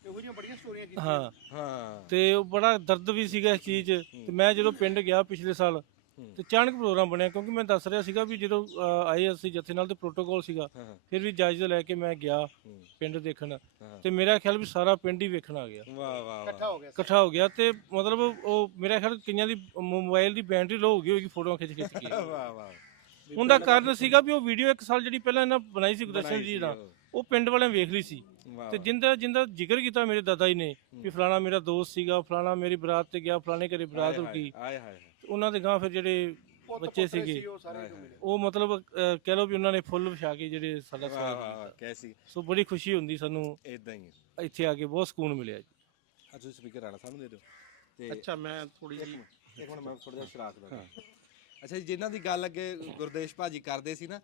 ਇਹੋ ਜਿਹੀਆਂ ਬੜੀਆਂ ਸਟੋਰੀਆਂ ਕੀਤੀਆਂ। ਹਾਂ ਤੇ ਉਹ ਬੜਾ ਦਰਦ ਵੀ ਸੀਗਾ ਇਸ ਚੀਜ਼ 'ਚ। ਤੇ ਮੈਂ ਜਦੋਂ ਪਿੰਡ ਗਿਆ ਪਿਛਲੇ ਸਾਲ, ਤੇ ਅਚਾਨਕ ਪ੍ਰੋਗਰਾਮ ਬਣਿਆ, ਕਿਉਂਕਿ ਮੈਂ ਦੱਸ ਰਿਹਾ ਸੀਗਾ ਵੀ ਜਦੋਂ ਆਏ ਅਸੀਂ ਜਥੇ ਨਾਲ ਤੇ ਪ੍ਰੋਟੋਕੋਲ ਸੀਗਾ, ਫਿਰ ਵੀ ਇਜਾਜ਼ਤ ਲੈ ਕੇ ਮੈਂ ਗਿਆ ਪਿੰਡ ਦੇਖਣ। ਤੇ ਮੇਰਾ ਖਿਆਲ ਵੀ ਸਾਰਾ ਪਿੰਡ ਹੀ ਵੇਖਣ ਆ ਗਿਆ, ਇਕੱਠਾ ਹੋ ਗਿਆ। ਤੇ ਮਤਲਬ ਉਹ ਮੇਰਾ ਖਿਆਲ ਕਈਆਂ ਦੀ ਮੋਬਾਈਲ ਦੀ ਬੈਟਰੀ ਲੋ ਹੋ ਗਈ ਹੋਗੀ ਫੋਟੋਆਂ ਖਿੱਚ ਕੇ। ਉਹਦਾ ਕਾਰਨ ਸੀਗਾ ਵੀ ਉਹ ਵੀਡੀਓ 1 ਸਾਲ ਜਿਹੜੀ ਪਹਿਲਾਂ ਇਹਨਾਂ ਬਣਾਈ ਸੀ ਗੁਰਦਰਸ਼ਨ ਜੀ ਦਾ, ਉਹ ਪਿੰਡ ਵਾਲਿਆਂ ਵੇਖ ਲਈ ਸੀ। ਤੇ ਜਿੰਦਾ ਜ਼ਿਕਰ ਕੀਤਾ ਮੇਰੇ ਦਾਦਾ ਜੀ ਨੇ ਵੀ ਫਲਾਣਾ ਮੇਰਾ ਦੋਸਤ ਸੀਗਾ, ਫਲਾਣਾ ਮੇਰੀ ਬਰਾਤ ਤੇ ਗਿਆ, ਫਲਾਣੇ ਘਰੇ ਬਰਾਤ ਹੋ ਗਈ। ਉਹਨਾਂ ਦੇ ਗਾਂ ਫਿਰ ਜਿਹੜੇ ਬੱਚੇ ਸੀਗੇ ਉਹ ਮਤਲਬ ਕਹਿ ਲਓ ਵੀ ਉਹਨਾਂ ਨੇ ਫੁੱਲ ਵਿਛਾ ਕੇ ਜਿਹੜੇ ਸਾਡਾ ਸਵਾਗਤ ਕੀਤਾ। ਸੋ ਬੜੀ ਖੁਸ਼ੀ ਹੁੰਦੀ ਸਾਨੂੰ ਇਦਾਂ ਹੀ ਇੱਥੇ ਆ ਕੇ, ਬਹੁਤ ਸਕੂਨ ਮਿਲਿਆ ਜੀ। ਤੁਸੀਂ ਸਪੀਕਰ ਆਣਾ ਸਾਨੂੰ ਦੇ ਦਿਓ। ਤੇ ਅੱਛਾ ਮੈਂ ਥੋੜੀ ਜਿਹੀ ਇੱਕ ਮਿੰਟ ਮੈਂ ਥੋੜਾ ਜਿਹਾ ਸ਼ਰਾਕ ਦਾ। ਅੱਛਾ ਜੀ, ਜਿਨ੍ਹਾਂ ਦੀ ਗੱਲ ਅੱਗੇ ਗੁਰਦੇਸ਼ ਭਾਜੀ ਕਰਦੇ ਸੀ ਨਾ,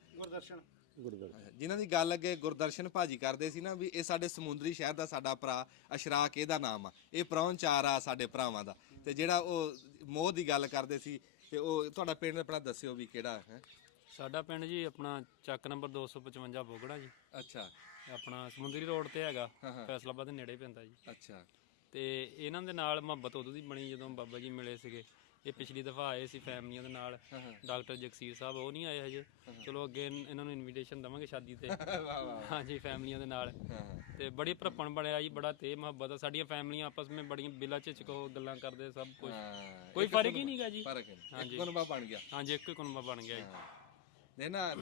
ਜਿਨ੍ਹਾਂ ਦੀ ਗੱਲ ਅੱਗੇ ਗੁਰਦਰਸ਼ਨ ਭਾਜੀ ਕਰਦੇ ਸੀ ਨਾ, ਵੀ ਇਹ ਸਾਡੇ ਸਮੁੰਦਰੀ ਸ਼ਹਿਰ ਦਾ ਸਾਡਾ ਭਰਾ ਅਸ਼ਰਾਕ ਇਹਦਾ ਨਾਮ ਆ, ਇਹ ਪ੍ਰਾਹੁਣਚਾਰ ਆ ਸਾਡੇ ਭਰਾਵਾਂ ਦਾ। ਤੇ ਜਿਹੜਾ ਉਹ ਮੋਹ ਦੀ ਗੱਲ ਕਰਦੇ ਸੀ, ਤੇ ਉਹ ਤੁਹਾਡਾ ਪਿੰਡ ਆਪਣਾ ਦੱਸਿਓ ਵੀ ਕਿਹੜਾ ਹੈ। ਸਾਡਾ ਪਿੰਡ ਜੀ ਆਪਣਾ ਚੱਕ ਨੰਬਰ 255 ਬੋਗੜਾ ਜੀ। ਅੱਛਾ, ਆਪਣਾ ਸਮੁੰਦਰੀ ਰੋਡ ਤੇ ਹੈਗਾ, ਫੈਸਲਾਬਾਦ ਦੇ ਨੇੜੇ ਪੈਂਦਾ ਜੀ। ਅੱਛਾ, ਤੇ ਇਹਨਾਂ ਦੇ ਨਾਲ ਮੁਹੱਬਤ ਉਦੋਂ ਦੀ ਬਣੀ ਜਦੋਂ ਬਾਬਾ ਜੀ ਮਿਲੇ ਸੀਗੇ। ਇਹ ਪਿਛਲੀ ਦਫਾ ਆਏ ਸੀ ਫੈਮਲੀਆਂ ਦੇ ਨਾਲ, ਡਾਕਟਰ ਜਗਸੀਰ ਸਾਹਿਬ ਉਹ ਨਹੀਂ ਆਏ ਹਜੇ। ਚਲੋ ਅੱਗੇ ਇਹਨਾਂ ਨੂੰ ਇਨਵੀਟੇਸ਼ਨ ਦਵਾਂਗੇ ਸ਼ਾਦੀ ਤੇ। ਹਾਂਜੀ, ਫੈਮਲੀਆਂ ਦੇ ਨਾਲ। ਤੇ ਬੜੀ ਭਰਪਣ ਬਣਿਆ ਜੀ, ਬੜਾ ਤੇ ਮੁਹੱਬਤ ਆ। ਸਾਡੀਆਂ ਫੈਮਲੀਆਂ ਆਪਸ ਵਿੱਚ ਬੜੀਆਂ ਬਿਲਾ ਝਿਜਕ ਹੋ ਗੱਲਾਂ ਕਰਦੇ, ਸਭ ਕੁਝ ਕੋਈ ਫਰਕ ਹੀ ਨਹੀਂਗਾ ਜੀ। ਹਾਂਜੀ, ਕੁਨਬਾ ਬਣ ਗਿਆ। ਹਾਂਜੀ, ਇੱਕ ਕੁਨਬਾ ਬਣ ਗਿਆ ਜੀ। ਨਹੀਂ ਨਾ,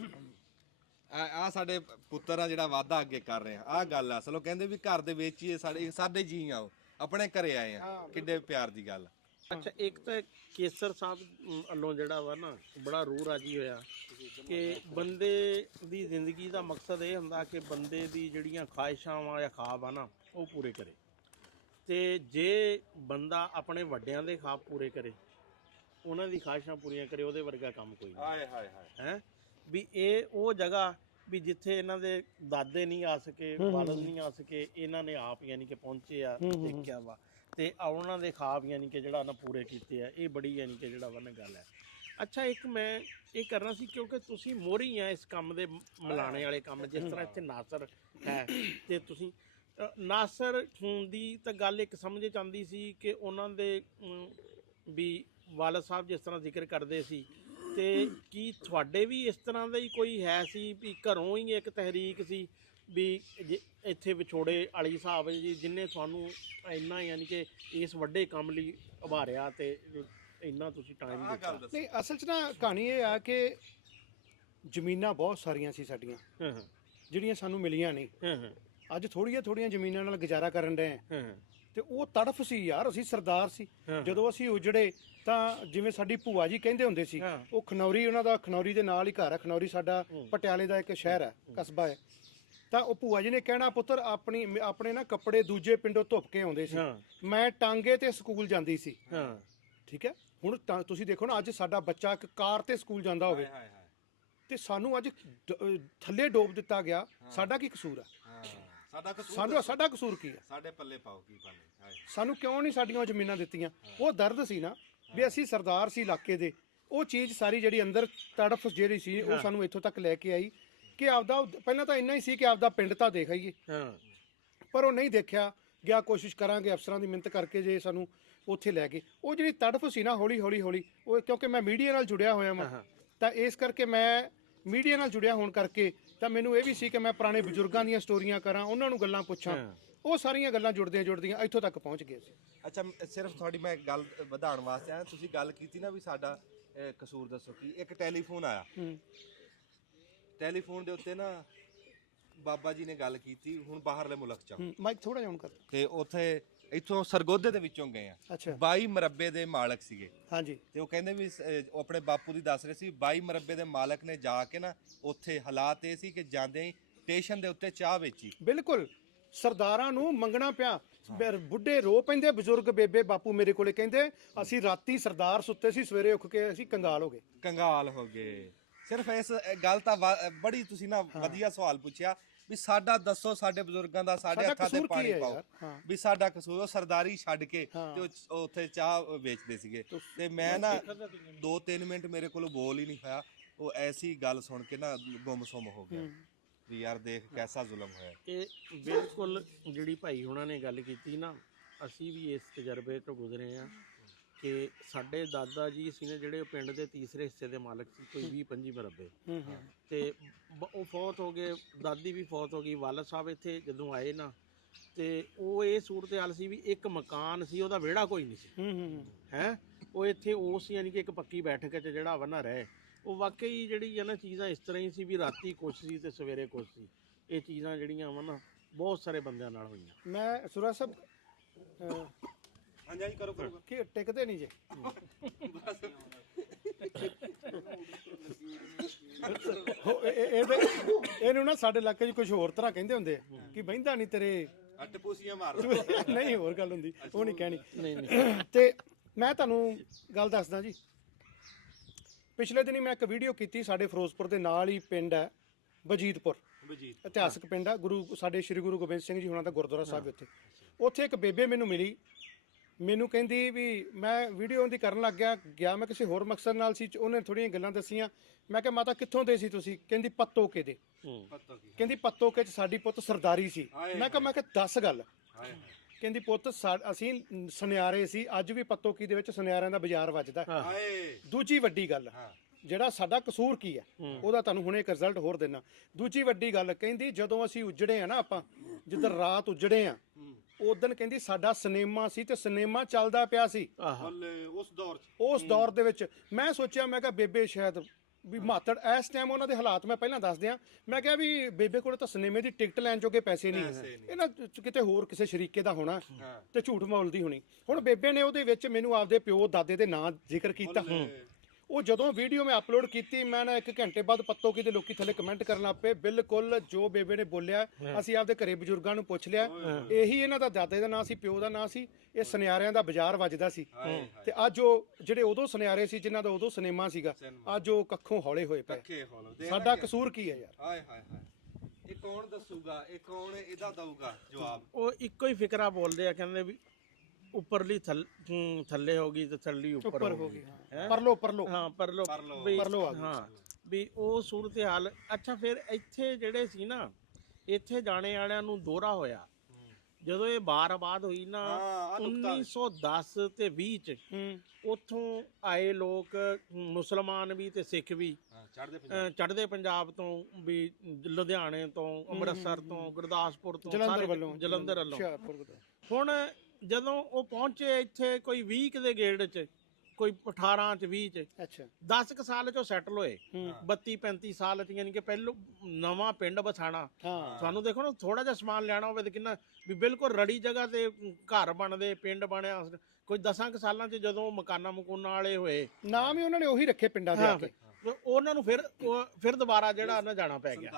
ਆ ਸਾਡੇ ਪੁੱਤਰ ਆ ਜਿਹੜਾ ਵਾਅਦਾ ਅੱਗੇ ਕਰ ਰਹੇ ਆ, ਆਹ ਗੱਲ ਆ। ਅਸਲੋਂ ਕਹਿੰਦੇ ਵੀ ਘਰ ਦੇ ਵਿੱਚ ਹੀ ਸਾਡੇ ਜੀ ਆ, ਉਹ ਆਪਣੇ ਘਰੇ ਆਏ ਆ, ਕਿੱਡੇ ਪਿਆਰ ਦੀ ਗੱਲ। ਅੱਛਾ, ਇੱਕ ਤਾਂ ਕੇਸਰ ਸਾਹਿਬ ਵੱਲੋਂ ਜਿਹੜਾ ਵਾ ਨਾ ਬੜਾ ਰੂਹ ਰਾਜੀ ਹੋਇਆ ਕਿ ਬੰਦੇ ਦੀ ਜ਼ਿੰਦਗੀ ਦਾ ਮਕਸਦ ਇਹ ਹੁੰਦਾ ਕਿ ਬੰਦੇ ਦੀ ਜਿਹੜੀਆਂ ਖਾਹਿਸ਼ਾਂ ਵਾ ਜਾਂ ਖਾਬ ਆ ਨਾ ਉਹ ਪੂਰੇ ਕਰੇ। ਤੇ ਜੇ ਬੰਦਾ ਆਪਣੇ ਵੱਡਿਆਂ ਦੇ ਖਾਬ ਪੂਰੇ ਕਰੇ, ਉਹਨਾਂ ਦੀ ਖਾਹਿਸ਼ਾਂ ਪੂਰੀਆਂ ਕਰੇ, ਉਹਦੇ ਵਰਗਾ ਕੰਮ ਕੋਈ ਨਹੀਂ ਹੈ। ਵੀ ਇਹ ਉਹ ਜਗ੍ਹਾ ਵੀ ਜਿੱਥੇ ਇਹਨਾਂ ਦੇ ਦਾਦੇ ਨਹੀਂ ਆ ਸਕੇ, ਬਾਲਦ ਨਹੀਂ ਆ ਸਕੇ, ਇਹਨਾਂ ਨੇ ਆਪ ਯਾਨੀ ਕਿ ਪਹੁੰਚੇ ਆ, ਦੇਖਿਆ ਵਾ। ਤੇ ਉਹਨਾਂ ਦੇ ਖਾਬ ਯਾਨੀ ਕਿ ਜਿਹੜਾ ਨਾ ਪੂਰੇ ਕੀਤੇ ਆ, ਇਹ ਬੜੀ ਯਾਨੀ ਕਿ ਜਿਹੜਾ ਵਾ ਨਾ ਗੱਲ ਹੈ। ਅੱਛਾ, ਇੱਕ ਮੈਂ ਇਹ ਕਰਨਾ ਸੀ ਕਿਉਂਕਿ ਤੁਸੀਂ ਮੋਹਰੀ ਆ ਇਸ ਕੰਮ ਦੇ, ਮਿਲਾਣੇ ਵਾਲੇ ਕੰਮ, ਜਿਸ ਤਰ੍ਹਾਂ ਇੱਥੇ ਨਾਸਰ ਹੈ ਤੇ ਤੁਸੀਂ ਨਾਸਰ ਹੋਣ ਦੀ ਤਾਂ ਗੱਲ ਇੱਕ ਸਮਝ 'ਚ ਆਉਂਦੀ ਸੀ ਕਿ ਉਹਨਾਂ ਦੇ ਵੀ ਵਾਲਦ ਸਾਹਿਬ ਜਿਸ ਤਰ੍ਹਾਂ ਜ਼ਿਕਰ ਕਰਦੇ ਸੀ, ਤੇ ਕੀ ਤੁਹਾਡੇ ਵੀ ਇਸ ਤਰ੍ਹਾਂ ਦਾ ਹੀ ਕੋਈ ਹੈ ਸੀ ਵੀ ਘਰੋਂ ਹੀ ਇੱਕ ਤਹਿਰੀਕ ਸੀ ਵੀ ਇੱਥੇ ਵਿਛੋੜੇ ਵਾਲੀ ਸਾਹਿਬ ਜੀ ਜਿਨ੍ਹਾਂ ਤੁਹਾਨੂੰ ਇੰਨਾ ਯਾਨੀ ਕਿ ਇਸ ਵੱਡੇ ਕੰਮ ਲਈ ਉਭਾਰਿਆ ਤੇ ਇੰਨਾ ਤੁਸੀਂ ਟਾਈਮ ਦਿੱਤਾ? ਨਹੀਂ, ਅਸਲ 'ਚ ਨਾ ਕਹਾਣੀ ਇਹ ਆ ਕਿ ਜ਼ਮੀਨਾਂ ਬਹੁਤ ਸਾਰੀਆਂ ਸੀ ਸਾਡੀਆਂ ਜਿਹੜੀਆਂ ਸਾਨੂੰ ਮਿਲੀਆਂ ਨਹੀਂ। ਅੱਜ ਥੋੜੀਆਂ ਜ਼ਮੀਨਾਂ ਨਾਲ ਗੁਜ਼ਾਰਾ ਕਰਨ ਰਹੇ ਆ ਤੇ ਉਹ ਤੜਫ ਸੀ ਯਾਰ। ਅਸੀਂ ਸਰਦਾਰ ਸੀ, ਜਦੋਂ ਅਸੀਂ ਉਜੜੇ ਤਾਂ ਜਿਵੇਂ ਸਾਡੀ ਭੂਆ ਜੀ ਕਹਿੰਦੇ ਹੁੰਦੇ ਸੀ, ਉਹ ਖਨੌਰੀ, ਉਹਨਾਂ ਦਾ ਖਨੌਰੀ ਦੇ ਨਾਲ ਹੀ ਘਰ ਹੈ। ਖਨੌਰੀ ਸਾਡਾ ਪਟਿਆਲੇ ਦਾ ਇੱਕ ਸ਼ਹਿਰ ਹੈ, ਕਸਬਾ ਹੈ। ਤਾਂ ਉਹ ਭੂਆ ਜੀ ਨੇ ਕਹਿਣਾ, ਪੁੱਤਰ ਆਪਣੇ ਨਾ ਕੱਪੜੇ ਦੂਜੇ ਪਿੰਡੋਂ ਧੁੱਪ ਕੇ ਆਉਂਦੇ ਸੀ, ਮੈਂ ਟਾਂਗੇ ਤੇ ਸਕੂਲ ਜਾਂਦੀ ਸੀ। ਠੀਕ ਹੈ, ਹੁਣ ਤੁਸੀਂ ਦੇਖੋ ਨਾ, ਅੱਜ ਸਾਡਾ ਬੱਚਾ ਇੱਕ ਕਾਰ ਤੇ ਸਕੂਲ ਜਾਂਦਾ ਹੋਵੇ ਤੇ ਸਾਨੂੰ ਅੱਜ ਥੱਲੇ ਡੋਬ ਦਿੱਤਾ ਗਿਆ। ਸਾਡਾ ਕੀ ਕਸੂਰ ਹੈ? ਸਾਡਾ ਕਸੂਰ ਕੀ ਹੈ? ਸਾਡੇ ਪੱਲੇ ਪਾਓ ਕੀ ਪਾਣੇ? ਸਾਨੂੰ ਕਿਉਂ ਨਹੀਂ ਸਾਡੀਆਂ ਜ਼ਮੀਨਾਂ ਦਿੱਤੀਆਂ? ਉਹ ਦਰਦ ਸੀ ਨਾ ਵੀ ਅਸੀਂ ਸਰਦਾਰ ਸੀ ਇਲਾਕੇ ਦੇ। ਉਹ ਚੀਜ਼ ਸਾਰੀ ਜਿਹੜੀ ਅੰਦਰ ਤੜਫ ਜਿਹੜੀ ਸੀ, ਉਹ ਸਾਨੂੰ ਇੱਥੋਂ ਤੱਕ ਲੈ ਕੇ ਆਈ ਕਿ ਆਪਦਾ, ਪਹਿਲਾਂ ਤਾਂ ਇੰਨਾ ਹੀ ਸੀ ਕਿ ਆਪਦਾ ਪਿੰਡ ਤਾਂ ਦੇਖ ਆਈਏ, ਪਰ ਉਹ ਨਹੀਂ ਦੇਖਿਆ ਗਿਆ। ਕੋਸ਼ਿਸ਼ ਕਰਾਂਗੇ ਅਫਸਰਾਂ ਦੀ ਮਿਹਨਤ ਕਰਕੇ ਜੇ ਸਾਨੂੰ ਉੱਥੇ ਲੈ ਗਏ। ਉਹ ਜਿਹੜੀ ਤੜਫ ਸੀ ਨਾ ਹੌਲੀ ਹੌਲੀ ਉਹ, ਕਿਉਂਕਿ ਮੈਂ ਮੀਡੀਆ ਨਾਲ ਜੁੜਿਆ ਹੋਇਆ ਹਾਂ ਤਾਂ ਇਸ ਕਰਕੇ ਮੈਂ ਮੀਡੀਆ ਨਾਲ ਜੁੜਿਆ ਹੋਣ ਕਰਕੇ ਤਾਂ ਮੈਨੂੰ ਇਹ ਵੀ ਸੀ ਕਿ ਮੈਂ ਪੁਰਾਣੇ ਬਜ਼ੁਰਗਾਂ ਦੀਆਂ ਸਟੋਰੀਆਂ ਕਰਾਂ, ਉਹਨਾਂ ਨੂੰ ਗੱਲਾਂ ਪੁੱਛਾਂ। ਉਹ ਸਾਰੀਆਂ ਗੱਲਾਂ ਜੁੜਦੀਆਂ ਇੱਥੋਂ ਤੱਕ ਪਹੁੰਚ ਗਏ ਸੀ। ਅੱਛਾ, ਸਿਰਫ ਤੁਹਾਡੀ ਮੈਂ ਗੱਲ ਵਧਾਉਣ ਵਾਸਤੇ ਆਇਆ। ਤੁਸੀਂ ਗੱਲ ਕੀਤੀ ਨਾ ਵੀ ਸਾਡਾ ਕਸੂਰ ਦੱਸੋ ਕੀ। ਇੱਕ ਟੈਲੀਫੋਨ ਆਇਆ, ਟੈਲੀਫੋਨ ਦੇ ਉੱਤੇ ਨਾ ਬਾਬਾ ਜੀ ਨੇ ਗੱਲ ਕੀਤੀ, ਹੁਣ ਬਾਹਰਲੇ ਮੁਲਕ ਚ ਮਾਈਕ ਥੋੜਾ ਜਿਹਾ ਹੁਣ ਕਰ, ਤੇ ਉੱਥੇ ਇੱਥੋਂ ਸਰਗੋਧੇ ਦੇ ਵਿੱਚੋਂ ਗਏ ਆ। ਅੱਛਾ, 22 ਮਰੱਬੇ ਦੇ ਮਾਲਕ ਸੀਗੇ। ਹਾਂਜੀ, ਤੇ ਉਹ ਕਹਿੰਦੇ ਵੀ ਉਹ ਆਪਣੇ ਬਾਪੂ ਦੀ ਦੱਸ ਰਹੇ ਸੀ, 22 ਮਰੱਬੇ ਦੇ ਮਾਲਕ ਨੇ ਜਾ ਕੇ ਨਾ ਉੱਥੇ ਹਾਲਾਤ ਇਹ ਸੀ ਕਿ ਜਾਂਦੇ ਹੀ ਸਟੇਸ਼ਨ ਦੇ ਉੱਤੇ ਚਾਹ ਵੇਚੀ। ਬਿਲਕੁਲ, ਸਰਦਾਰਾਂ ਨੂੰ ਮੰਗਣਾ ਪਿਆ। ਬੁੱਢੇ ਰੋ ਪੈਂਦੇ, ਬਜ਼ੁਰਗ ਬੇਬੇ ਬਾਪੂ ਮੇਰੇ ਕੋਲੇ ਕਹਿੰਦੇ ਅਸੀਂ ਰਾਤੀ ਸਰਦਾਰ ਸੁੱਤੇ ਸੀ, ਸਵੇਰੇ ਉੱਠ ਕੇ ਅਸੀਂ ਕੰਗਾਲ ਹੋ ਗਏ। ਸਿਰਫ ਇਸ ਗੱਲ ਤਾਂ ਬੜੀ ਤੁਸੀਂ ਨਾ ਵਧੀਆ ਸਵਾਲ ਪੁੱਛਿਆ ਵੀ ਸਾਡਾ ਦੱਸੋ, ਸਾਡੇ ਬਜ਼ੁਰਗਾਂ ਦਾ ਸਾਡੇ ਹੱਥਾਂ ਤੇ ਪਾਣੀ ਪਾਓ ਵੀ ਸਾਡਾ ਕਸੂਰ। ਉਹ ਸਰਦਾਰੀ ਛੱਡ ਕੇ ਤੇ ਉਹ ਉੱਥੇ ਚਾਹ ਵੇਚਦੇ ਸੀਗੇ। ਤੇ ਮੈਂ ਨਾ 2-3 ਮਿੰਟ ਮੇਰੇ ਕੋਲੋਂ ਬੋਲ ਹੀ ਨਹੀਂ ਹੋਇਆ। ਉਹ ਐਸੀ ਗੱਲ ਸੁਣ ਕੇ ਨਾ ਗੁੰਮਸੁੰਮ ਹੋ ਗਿਆ ਵੀ ਯਾਰ ਦੇਖ ਕੈਸਾ ਜ਼ੁਲਮ ਹੋਇਆ। ਇਹ ਬਿਲਕੁਲ ਜਿਹੜੀ ਭਾਈ ਉਹਨਾਂ ਨੇ ਗੱਲ ਕੀਤੀ ਨਾ, ਅਸੀਂ ਵੀ ਇਸ ਤਜਰਬੇ ਤੋਂ ਗੁਜ਼ਰੇ ਆ ਕਿ ਸਾਡੇ ਦਾਦਾ ਜੀ ਸੀ ਨੇ ਜਿਹੜੇ ਪਿੰਡ ਦੇ ਤੀਸਰੇ ਹਿੱਸੇ ਦੇ ਮਾਲਕ ਸੀ, ਕੋਈ 20-25 ਮਰੱਬੇ, ਤੇ ਉਹ ਫੌਤ ਹੋ ਗਏ। ਦਾਦੀ ਵੀ ਫੌਤ ਹੋ ਗਈ। ਵਾਲਦ ਸਾਹਿਬ ਇੱਥੇ ਜਦੋਂ ਆਏ ਨਾ ਤੇ ਉਹ ਇਹ ਸੂਰਤ ਹਾਲ ਸੀ ਵੀ ਇੱਕ ਮਕਾਨ ਸੀ, ਉਹਦਾ ਵਿਹੜਾ ਕੋਈ ਨਹੀਂ ਸੀ ਹੈ। ਉਹ ਇੱਥੇ ਉਸ ਯਾਨੀ ਕਿ ਇੱਕ ਪੱਕੀ ਬੈਠਕ 'ਚ ਜਿਹੜਾ ਵਾ ਨਾ ਰਹੇ। ਉਹ ਵਾਕਈ ਜਿਹੜੀ ਹੈ ਨਾ ਚੀਜ਼ਾਂ ਇਸ ਤਰ੍ਹਾਂ ਹੀ ਸੀ ਵੀ ਰਾਤੀ ਕੁਛ ਸੀ ਤੇ ਸਵੇਰੇ ਕੁਛ ਸੀ। ਇਹ ਚੀਜ਼ਾਂ ਜਿਹੜੀਆਂ ਵਾ ਨਾ ਬਹੁਤ ਸਾਰੇ ਬੰਦਿਆਂ ਨਾਲ ਹੋਈਆਂ। ਮੈਂ ਸੁਰਾ ਸਾਹਿਬ ਹਾਂਜੀ ਕਰੋ ਕਿ ਟਿਕਦੇ ਨਹੀਂ ਜੇ। ਇਹਨੂੰ ਨਾ ਸਾਡੇ ਇਲਾਕੇ 'ਚ ਕੁਝ ਹੋਰ ਤਰ੍ਹਾਂ ਕਹਿੰਦੇ ਹੁੰਦੇ ਆ ਕਿ ਬਹਿੰਦਾ ਨਹੀਂ ਤੇਰੇ ਟਪੂਸੀਆਂ ਮਾਰ ਨਹੀਂ, ਹੋਰ ਗੱਲ ਹੁੰਦੀ, ਉਹ ਨਹੀਂ ਕਹਿਣੀ। ਤੇ ਮੈਂ ਤੁਹਾਨੂੰ ਗੱਲ ਦੱਸਦਾ ਜੀ, ਪਿਛਲੇ ਦਿਨੀ ਮੈਂ ਇੱਕ ਵੀਡੀਓ ਕੀਤੀ। ਸਾਡੇ ਫਿਰੋਜ਼ਪੁਰ ਦੇ ਨਾਲ ਹੀ ਪਿੰਡ ਹੈ ਬਜੀਤਪੁਰ, ਇਤਿਹਾਸਕ ਪਿੰਡ ਹੈ। ਸਾਡੇ ਸ਼੍ਰੀ ਗੁਰੂ ਗੋਬਿੰਦ ਸਿੰਘ ਜੀ ਹੁਣਾਂ ਦਾ ਗੁਰਦੁਆਰਾ ਸਾਹਿਬ ਉੱਥੇ ਇੱਕ ਬੇਬੇ ਮੈਨੂੰ ਮਿਲੀ। ਮੈਨੂੰ ਕਹਿੰਦੀ ਵੀ ਮੈਂ ਵੀਡੀਓ ਦੀ ਕਰਨ ਲੱਗ ਗਿਆ ਮੈਂ ਕਿਸੇ ਹੋਰ ਮਕਸਦ ਨਾਲ ਸੀ। ਉਹਨੇ ਥੋੜ੍ਹੀਆਂ ਗੱਲਾਂ ਦੱਸੀਆਂ। ਮੈਂ ਕਿਹਾ ਮਾਤਾ ਕਿੱਥੋਂ ਦੇ ਸੀ ਤੁਸੀਂ? ਕਹਿੰਦੀ ਪੱਤੋਕੇ ਦੇ। ਕਹਿੰਦੀ ਪੱਤੋਕੇ 'ਚ ਸਾਡੀ ਪੁੱਤ ਸਰਦਾਰੀ ਸੀ। ਮੈਂ ਕਿਹਾ ਦੱਸ ਗੱਲ। ਕਹਿੰਦੀ ਪੁੱਤ ਅਸੀਂ ਸੁਨਿਆਰੇ ਸੀ, ਅੱਜ ਵੀ ਪੱਤੋਕੀ ਦੇ ਵਿੱਚ ਸੁਨਿਆਰਿਆਂ ਦਾ ਬਾਜ਼ਾਰ ਵੱਜਦਾ। ਦੂਜੀ ਵੱਡੀ ਗੱਲ, ਜਿਹੜਾ ਸਾਡਾ ਕਸੂਰ ਕੀ ਹੈ ਉਹਦਾ ਤੁਹਾਨੂੰ ਹੁਣੇ ਇੱਕ ਰਿਜ਼ਲਟ ਹੋਰ ਦੇਣਾ। ਦੂਜੀ ਵੱਡੀ ਗੱਲ, ਕਹਿੰਦੀ ਜਦੋਂ ਅਸੀਂ ਉਜੜੇ ਆ ਨਾ, ਆਪਾਂ ਜਿੱਦਣ ਰਾਤ ਉਜੜੇ ਆ, ਉਦੋਂ ਕਹਿੰਦੀ ਸਾਡਾ ਸਿਨੇਮਾ ਸੀ ਤੇ ਸਿਨੇਮਾ ਚੱਲਦਾ ਪਿਆ ਸੀ ਉਸ ਦੌਰ ਦੇ ਵਿੱਚ। ਮੈਂ ਸੋਚਿਆ, ਮੈਂ ਕਿਹਾ ਬੇਬੇ ਸ਼ਾਇਦ ਵੀ ਮਾਤੜ ਇਸ ਟਾਈਮ ਉਹਨਾਂ ਦੇ ਹਾਲਾਤ ਮੈਂ ਪਹਿਲਾਂ ਦੱਸ ਦਿਆਂ। ਮੈਂ ਕਿਹਾ ਵੀ ਬੇਬੇ ਕੋਲ ਤਾਂ ਸਿਨੇਮੇ ਦੀ ਟਿਕਟ ਲੈਣ ਜੋਗੇ ਪੈਸੇ ਨਹੀਂ, ਇਹਨਾਂ ਕਿਤੇ ਹੋਰ ਕਿਸੇ ਸ਼ਰੀਕੇ ਦਾ ਹੋਣਾ ਤੇ ਝੂਠ ਮੌਲਦੀ ਹੋਣੀ। ਹੁਣ ਬੇਬੇ ਨੇ ਉਹਦੇ ਵਿੱਚ ਮੈਨੂੰ ਆਪਦੇ ਪਿਓ ਦਾਦੇ ਦੇ ਨਾਂ ਜ਼ਿਕਰ ਕੀਤਾ। ਉਹ ਜਦੋਂ ਵੀਡੀਓ ਮੈਂ ਅਪਲੋਡ ਕੀਤੀ, ਮੈਂ ਨਾ 1 ਘੰਟੇ ਬਾਅਦ ਪੱਤੋਕੀ ਦੇ ਲੋਕੀ ਥੱਲੇ ਕਮੈਂਟ ਕਰਨ ਲੱਗ ਪਏ। ਬਿਲਕੁਲ ਜੋ ਬੇਬੇ ਨੇ ਬੋਲਿਆ, ਅਸੀਂ ਆਪਦੇ ਘਰੇ ਬਜ਼ੁਰਗਾਂ ਨੂੰ ਪੁੱਛ ਲਿਆ, ਇਹੀ ਇਹਨਾਂ ਦਾ ਦਾਦੇ ਦਾ ਨਾਂ ਸੀ, ਪਿਓ ਦਾ ਨਾਂ ਸੀ। ਇਹ ਸੁਨਿਆਰਿਆਂ ਦਾ ਬਾਜ਼ਾਰ ਵੱਜਦਾ ਸੀ। ਤੇ ਅੱਜ ਉਹ ਜਿਹੜੇ ਉਦੋਂ ਸੁਨਿਆਰੇ ਸੀ, ਜਿਨ੍ਹਾਂ ਦਾ ਉਦੋਂ ਸਿਨੇਮਾ ਸੀਗਾ, ਅੱਜ ਉਹ ਕੱਖੋਂ ਹੌਲੇ ਹੋਏ ਪਏ। ਸਾਡਾ ਕਸੂਰ ਕੀ ਹੈ ਯਾਰ? ਹਾਏ ਹਾਏ ਹਾਏ, ਇਹ ਕੌਣ ਦੱਸੂਗਾ? ਇਹ ਕੌਣ ਇਹਦਾ ਦਊਗਾ ਜਵਾਬ? ਉਹ ਇੱਕੋ ਹੀ ਫਿਕਰਾ ਬੋਲਦੇ ਆ, ਕਹਿੰਦੇ ਵੀ ਉੱਪਰਲੀ ਥੱਲੇ ਹੋ ਗਈ ਤੇ ਥੱਲੀ ਉੱਪਰ ਹੋ ਗਈ ਪਰਲੋ ਪਰਲੋ ਹਾਂ ਪਰਲੋ ਪਰਲੋ ਆ ਗਈ। ਹਾਂ ਵੀ ਉਹ ਸੂਰਤ ਹਾਲ। ਅੱਛਾ ਫਿਰ ਇੱਥੇ ਜਿਹੜੇ ਸੀ ਨਾ, ਇੱਥੇ ਜਾਣੇ ਵਾਲਿਆਂ ਨੂੰ ਦੋਹਰਾ ਹੋਇਆ ਜਦੋਂ ਇਹ ਬਾਰ ਆਬਾਦ ਹੋਈ ਨਾ 1910 ਤੇ 20 ਚ। ਉੱਥੋਂ ਆਏ ਲੋਕ ਮੁਸਲਮਾਨ ਵੀ ਤੇ ਸਿੱਖ ਵੀ ਚੜ੍ਹਦੇ ਪੰਜਾਬ ਤੋਂ ਵੀ, ਲੁਧਿਆਣੇ ਤੋਂ, ਅੰਮ੍ਰਿਤਸਰ ਤੋਂ, ਗੁਰਦਾਸਪੁਰ ਤੋਂ, ਜਲੰਧਰ ਵੱਲੋਂ ਹੁਣ ਜਦੋਂ ਉਹ ਪਹੁੰਚੇ ਇੱਥੇ ਕੋਈ 20 ਦੇ ਗੇੜ ਚ, ਕੋਈ 18 ਚ 20 ਚ, ਅੱਛਾ 10 ਕੁ ਸਾਲ ਚੋਂ ਸੈਟਲ ਹੋਏ। 32 35 ਸਾਲ ਚ, ਯਾਨੀ ਕਿ ਪਹਿਲੋਂ ਨਵਾਂ ਪਿੰਡ ਬਸਾਣਾ। ਸਾਨੂੰ ਦੇਖੋ ਨਾ, ਥੋੜਾ ਜਿਹਾ ਸਮਾਨ ਲੈਣਾ ਹੋਵੇ ਤੇ ਕਿੰਨਾ ਵੀ ਬਿਲਕੁਲ ਰੜੀ ਜਗ੍ਹਾ ਤੇ ਘਰ ਬਣਦੇ, ਪਿੰਡ ਬਣਿਆ। ਕੋਈ 10 ਕੁ ਸਾਲਾਂ ਚ ਜਦੋਂ ਮਕਾਨਾਂ ਮਕੂਨਾਂ ਵਾਲੇ ਹੋਏ, ਨਾਮ ਹੀ ਉਹਨਾਂ ਨੇ ਉਹੀ ਰੱਖੇ ਪਿੰਡਾਂ ਦੇ ਆ ਕੇ। ਉਹਨਾਂ ਨੂੰ ਫਿਰ ਦੁਬਾਰਾ ਜਿਹੜਾ ਨਾ ਜਾਣਾ ਪੈ ਗਿਆ।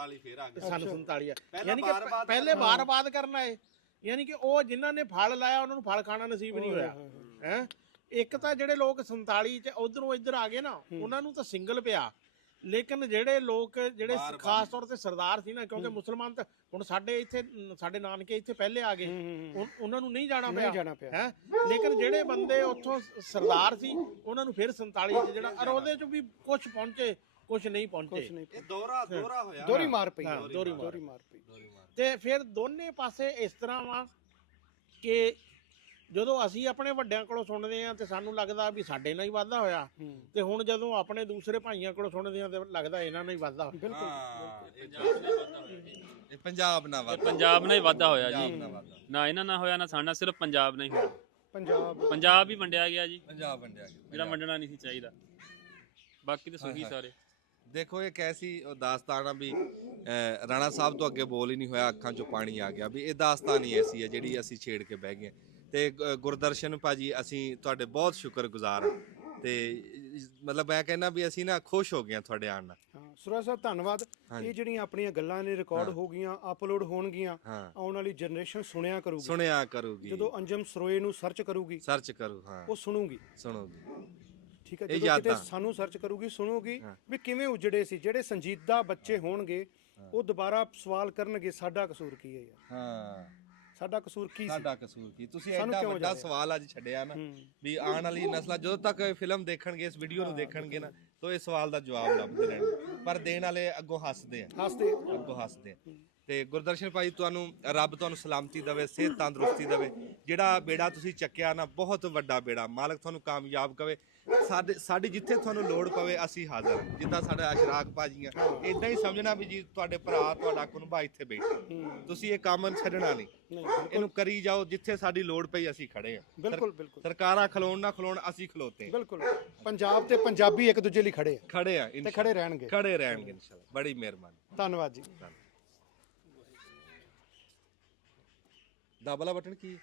47 ਯਾਨੀ ਕਿ ਪਹਿਲੇ ਬਾਰ-ਬਾਦ ਕਰਨਾ ਹੈ। ਯਾਨੀ ਕਿ ਉਹ ਜਿਨ੍ਹਾਂ ਨੇ ਫਲ ਲਾਇਆ ਉਹਨਾਂ ਨੂੰ ਫਲ ਖਾਣਾ ਨਸੀਬ ਨਹੀਂ ਹੋਇਆ ਹੈ। ਇੱਕ ਤਾਂ ਜਿਹੜੇ ਲੋਕ 47 ਚ ਉਧਰੋਂ ਇੱਧਰ ਆ ਗਏ ਨਾ, ਉਹਨਾਂ ਨੂੰ ਤਾਂ ਸਿੰਗਲ ਪਿਆ। ਲੇਕਿਨ ਜਿਹੜੇ ਲੋਕ ਜਿਹੜੇ ਖਾਸ ਤੌਰ ਤੇ ਸਰਦਾਰ ਸੀ ਨਾ, ਕਿਉਂਕਿ ਮੁਸਲਮਾਨ ਤਾਂ ਹੁਣ ਸਾਡੇ ਇੱਥੇ, ਸਾਡੇ ਨਾਨਕੇ ਇੱਥੇ ਪਹਿਲੇ ਆ ਗਏ, ਉਹਨਾਂ ਨੂੰ ਨਹੀਂ ਜਾਣਾ ਪਿਆ ਹੈ। ਲੇਕਿਨ ਜਿਹੜੇ ਬੰਦੇ ਉੱਥੋਂ ਸਰਦਾਰ ਸੀ ਉਹਨਾਂ ਨੂੰ ਫਿਰ 47 ਚ ਜਿਹੜਾ, ਔਰ ਉਹਦੇ ਚ ਵੀ ਕੁਝ ਪਹੁੰਚੇ, ਕੁਝ ਨਹੀਂ ਪਹੁੰਚੇ। ਇਹ ਦੋਹਰਾ ਹੋਇਆ, ਦੋਹਰੀ ਮਾਰ ਪਈ। ਤੇ ਫਿਰ ਦੋਨੇ ਪਾਸੇ ਇਸ ਤਰ੍ਹਾਂ ਵਾ ਕਿ ਜਦੋਂ ਅਸੀਂ ਆਪਣੇ ਵੱਡਿਆਂ ਕੋਲੋਂ ਸੁਣਦੇ ਆ ਤੇ ਸਾਨੂੰ ਲੱਗਦਾ ਵੀ ਸਾਡੇ ਨਾਲ ਹੀ ਵਾਧਾ ਹੋਇਆ, ਤੇ ਹੁਣ ਜਦੋਂ ਆਪਣੇ ਦੂਸਰੇ ਭਾਈਆਂ ਕੋਲੋਂ ਸੁਣਦੇ ਆ ਤੇ ਲੱਗਦਾ ਇਹਨਾਂ ਨਾਲ ਹੀ ਵਾਧਾ ਹੋਇਆ। ਬਿਲਕੁਲ ਇਹ ਪੰਜਾਬ ਨਾਲ ਹੀ ਵਾਧਾ ਹੋਇਆ ਜੀ। ਨਾ ਇਹਨਾਂ ਨਾਲ ਹੋਇਆ, ਨਾ ਸਾਡਾ, ਸਿਰਫ ਪੰਜਾਬ ਨਾਲ ਹੀ ਹੋਇਆ। ਪੰਜਾਬ ਹੀ ਵੰਡਿਆ ਗਿਆ ਜੀ, ਪੰਜਾਬ ਵੰਡਿਆ ਗਿਆ ਜਿਹੜਾ ਵੰਡਣਾ ਨਹੀਂ ਸੀ ਚਾਹੀਦਾ। ਬਾਕੀ ਤਾਂ ਸੁਖੀ ਸਾਰੇ। ਦੇਖੋ ਇਹ ਕੈਸੀ ਦਾਸਤਾਨ ਆ ਵੀ ਰਾਣਾ ਸਾਹਿਬ ਤੋਂ ਅੱਗੇ ਬੋਲ ਹੀ ਨਹੀਂ ਹੋਇਆ, ਅੱਖਾਂ 'ਚੋਂ ਪਾਣੀ ਆ ਗਿਆ ਵੀ ਇਹ ਦਾਸਤਾਨ ਹੀ ਐਸੀ ਹੈ ਜਿਹੜੀ ਅਸੀਂ ਛੇੜ ਕੇ ਬਹਿ ਗਏ। ਤੇ ਗੁਰਦਰਸ਼ਨ ਭਾਜੀ, ਅਸੀਂ ਤੁਹਾਡੇ ਬਹੁਤ ਸ਼ੁਕਰਗੁਜ਼ਾਰ ਹਾਂ। ਤੇ ਮਤਲਬ ਮੈਂ ਕਹਿੰਦਾ ਵੀ ਅਸੀਂ ਨਾ ਖੁਸ਼ ਹੋ ਗਏ ਹਾਂ ਤੁਹਾਡੇ ਆਉਣ ਨਾਲ। ਸੁਰਾ ਸਾਹਿਬ ਧੰਨਵਾਦ। ਇਹ ਜਿਹੜੀਆਂ ਆਪਣੀਆਂ ਗੱਲਾਂ ਨੇ ਰਿਕਾਰਡ ਹੋ ਗਈਆਂ, ਅਪਲੋਡ ਹੋਣਗੀਆਂ, ਆਉਣ ਵਾਲੀ ਜਨਰੇਸ਼ਨ ਸੁਣਿਆ ਕਰੂਗੀ। ਜਦੋਂ ਅੰਜਮ ਸਰੋਏ ਨੂੰ ਸਰਚ ਕਰੂਗੀ, ਉਹ ਸੁਣੂਗੀ। ਠੀਕ ਹੈ, ਜਦੋਂ ਕਿਤੇ ਸਾਨੂੰ ਸਰਚ ਕਰੂਗੀ, ਸੁਣੂਗੀ ਵੀ ਕਿਵੇਂ ਉਜੜੇ ਸੀ। ਜਿਹੜੇ ਸੰਜੀਦਾ ਬੱਚੇ ਹੋਣਗੇ ਉਹ ਦੁਬਾਰਾ ਸਵਾਲ ਕਰਨਗੇ, ਸਾਡਾ ਕਸੂਰ ਕੀ ਹੈ ਯਾਰ, ਸਾਡਾ ਕਸੂਰ ਕੀ ਤੁਸੀਂ ਐਡਾ ਵੱਡਾ ਸਵਾਲ ਅੱਜ ਛੱਡਿਆ ਨਾ ਵੀ ਆਉਣ ਵਾਲੀ ਨਸਲਾਂ ਜਦੋਂ ਤੱਕ ਇਹ ਫਿਲਮ ਦੇਖਣਗੇ, ਇਸ ਵੀਡੀਓ ਨੂੰ ਦੇਖਣਗੇ ਨਾ, ਤਾਂ ਇਹ ਸਵਾਲ ਦਾ ਜਵਾਬ ਲੱਭਦੇ ਰਹਿਣਗੇ। ਪਰ ਦੇਣ ਵਾਲੇ ਅੱਗੋਂ ਹੱਸਦੇ ਆ। ਤੇ ਗੁਰਦਰਸ਼ਨ ਭਾਈ, ਰੱਬ ਤੁਹਾਨੂੰ ਸਲਾਮਤੀ ਦੇਵੇ, ਸਿਹਤ ਤੰਦਰੁਸਤੀ ਦੇਵੇ। ਜਿਹੜਾ ਬੇੜਾ ਤੁਸੀਂ ਚੱਕਿਆ ਨਾ, ਬਹੁਤ ਵੱਡਾ ਬੇੜਾ, ਮਾਲਕ ਤੁਹਾਨੂੰ ਕਾਮਯਾਬ ਕਰੇ। ਸਾਡੀ ਜਿੱਥੇ ਤੁਹਾਨੂੰ ਲੋੜ ਪਵੇ ਅਸੀਂ ਹਾਜ਼ਰ। ਜਿੱਦਾਂ ਸਾਡਾ ਅਸ਼ਰਾਕ ਭਾਜੀ ਆ, ਇਦਾਂ ਹੀ ਸਮਝਣਾ ਵੀ ਜੀ ਤੁਹਾਡੇ ਭਰਾ, ਤੁਹਾਡਾ ਕੁਨਬਾ ਇੱਥੇ ਬੈਠੇ, ਤੁਸੀਂ ਇਹ ਕੰਮ ਛੱਡਣਾ ਨਹੀਂ, ਇਹਨੂੰ ਕਰੀ ਜਾਓ। ਜਿੱਥੇ ਸਾਡੀ ਲੋੜ ਪਈ ਅਸੀਂ ਖੜੇ ਆ। ਬਿਲਕੁਲ। ਸਰਕਾਰਾਂ ਖਲੋਣ ਨਾ ਖਲੋਣ, ਅਸੀਂ ਖਲੋਤੇ। ਬਿਲਕੁਲ। ਪੰਜਾਬ ਤੇ ਪੰਜਾਬੀ ਇੱਕ ਦੂਜੇ ਲਈ ਖੜੇ ਆ ਤੇ ਖੜੇ ਰਹਿਣਗੇ ਇਨਸ਼ਾਅੱਲਾ। ਬੜੀ ਮਿਹਰਬਾਨੀ, ਧੰਨਵਾਦ ਜੀ। ਦਬਲਾ ਬਟਨ ਕੀ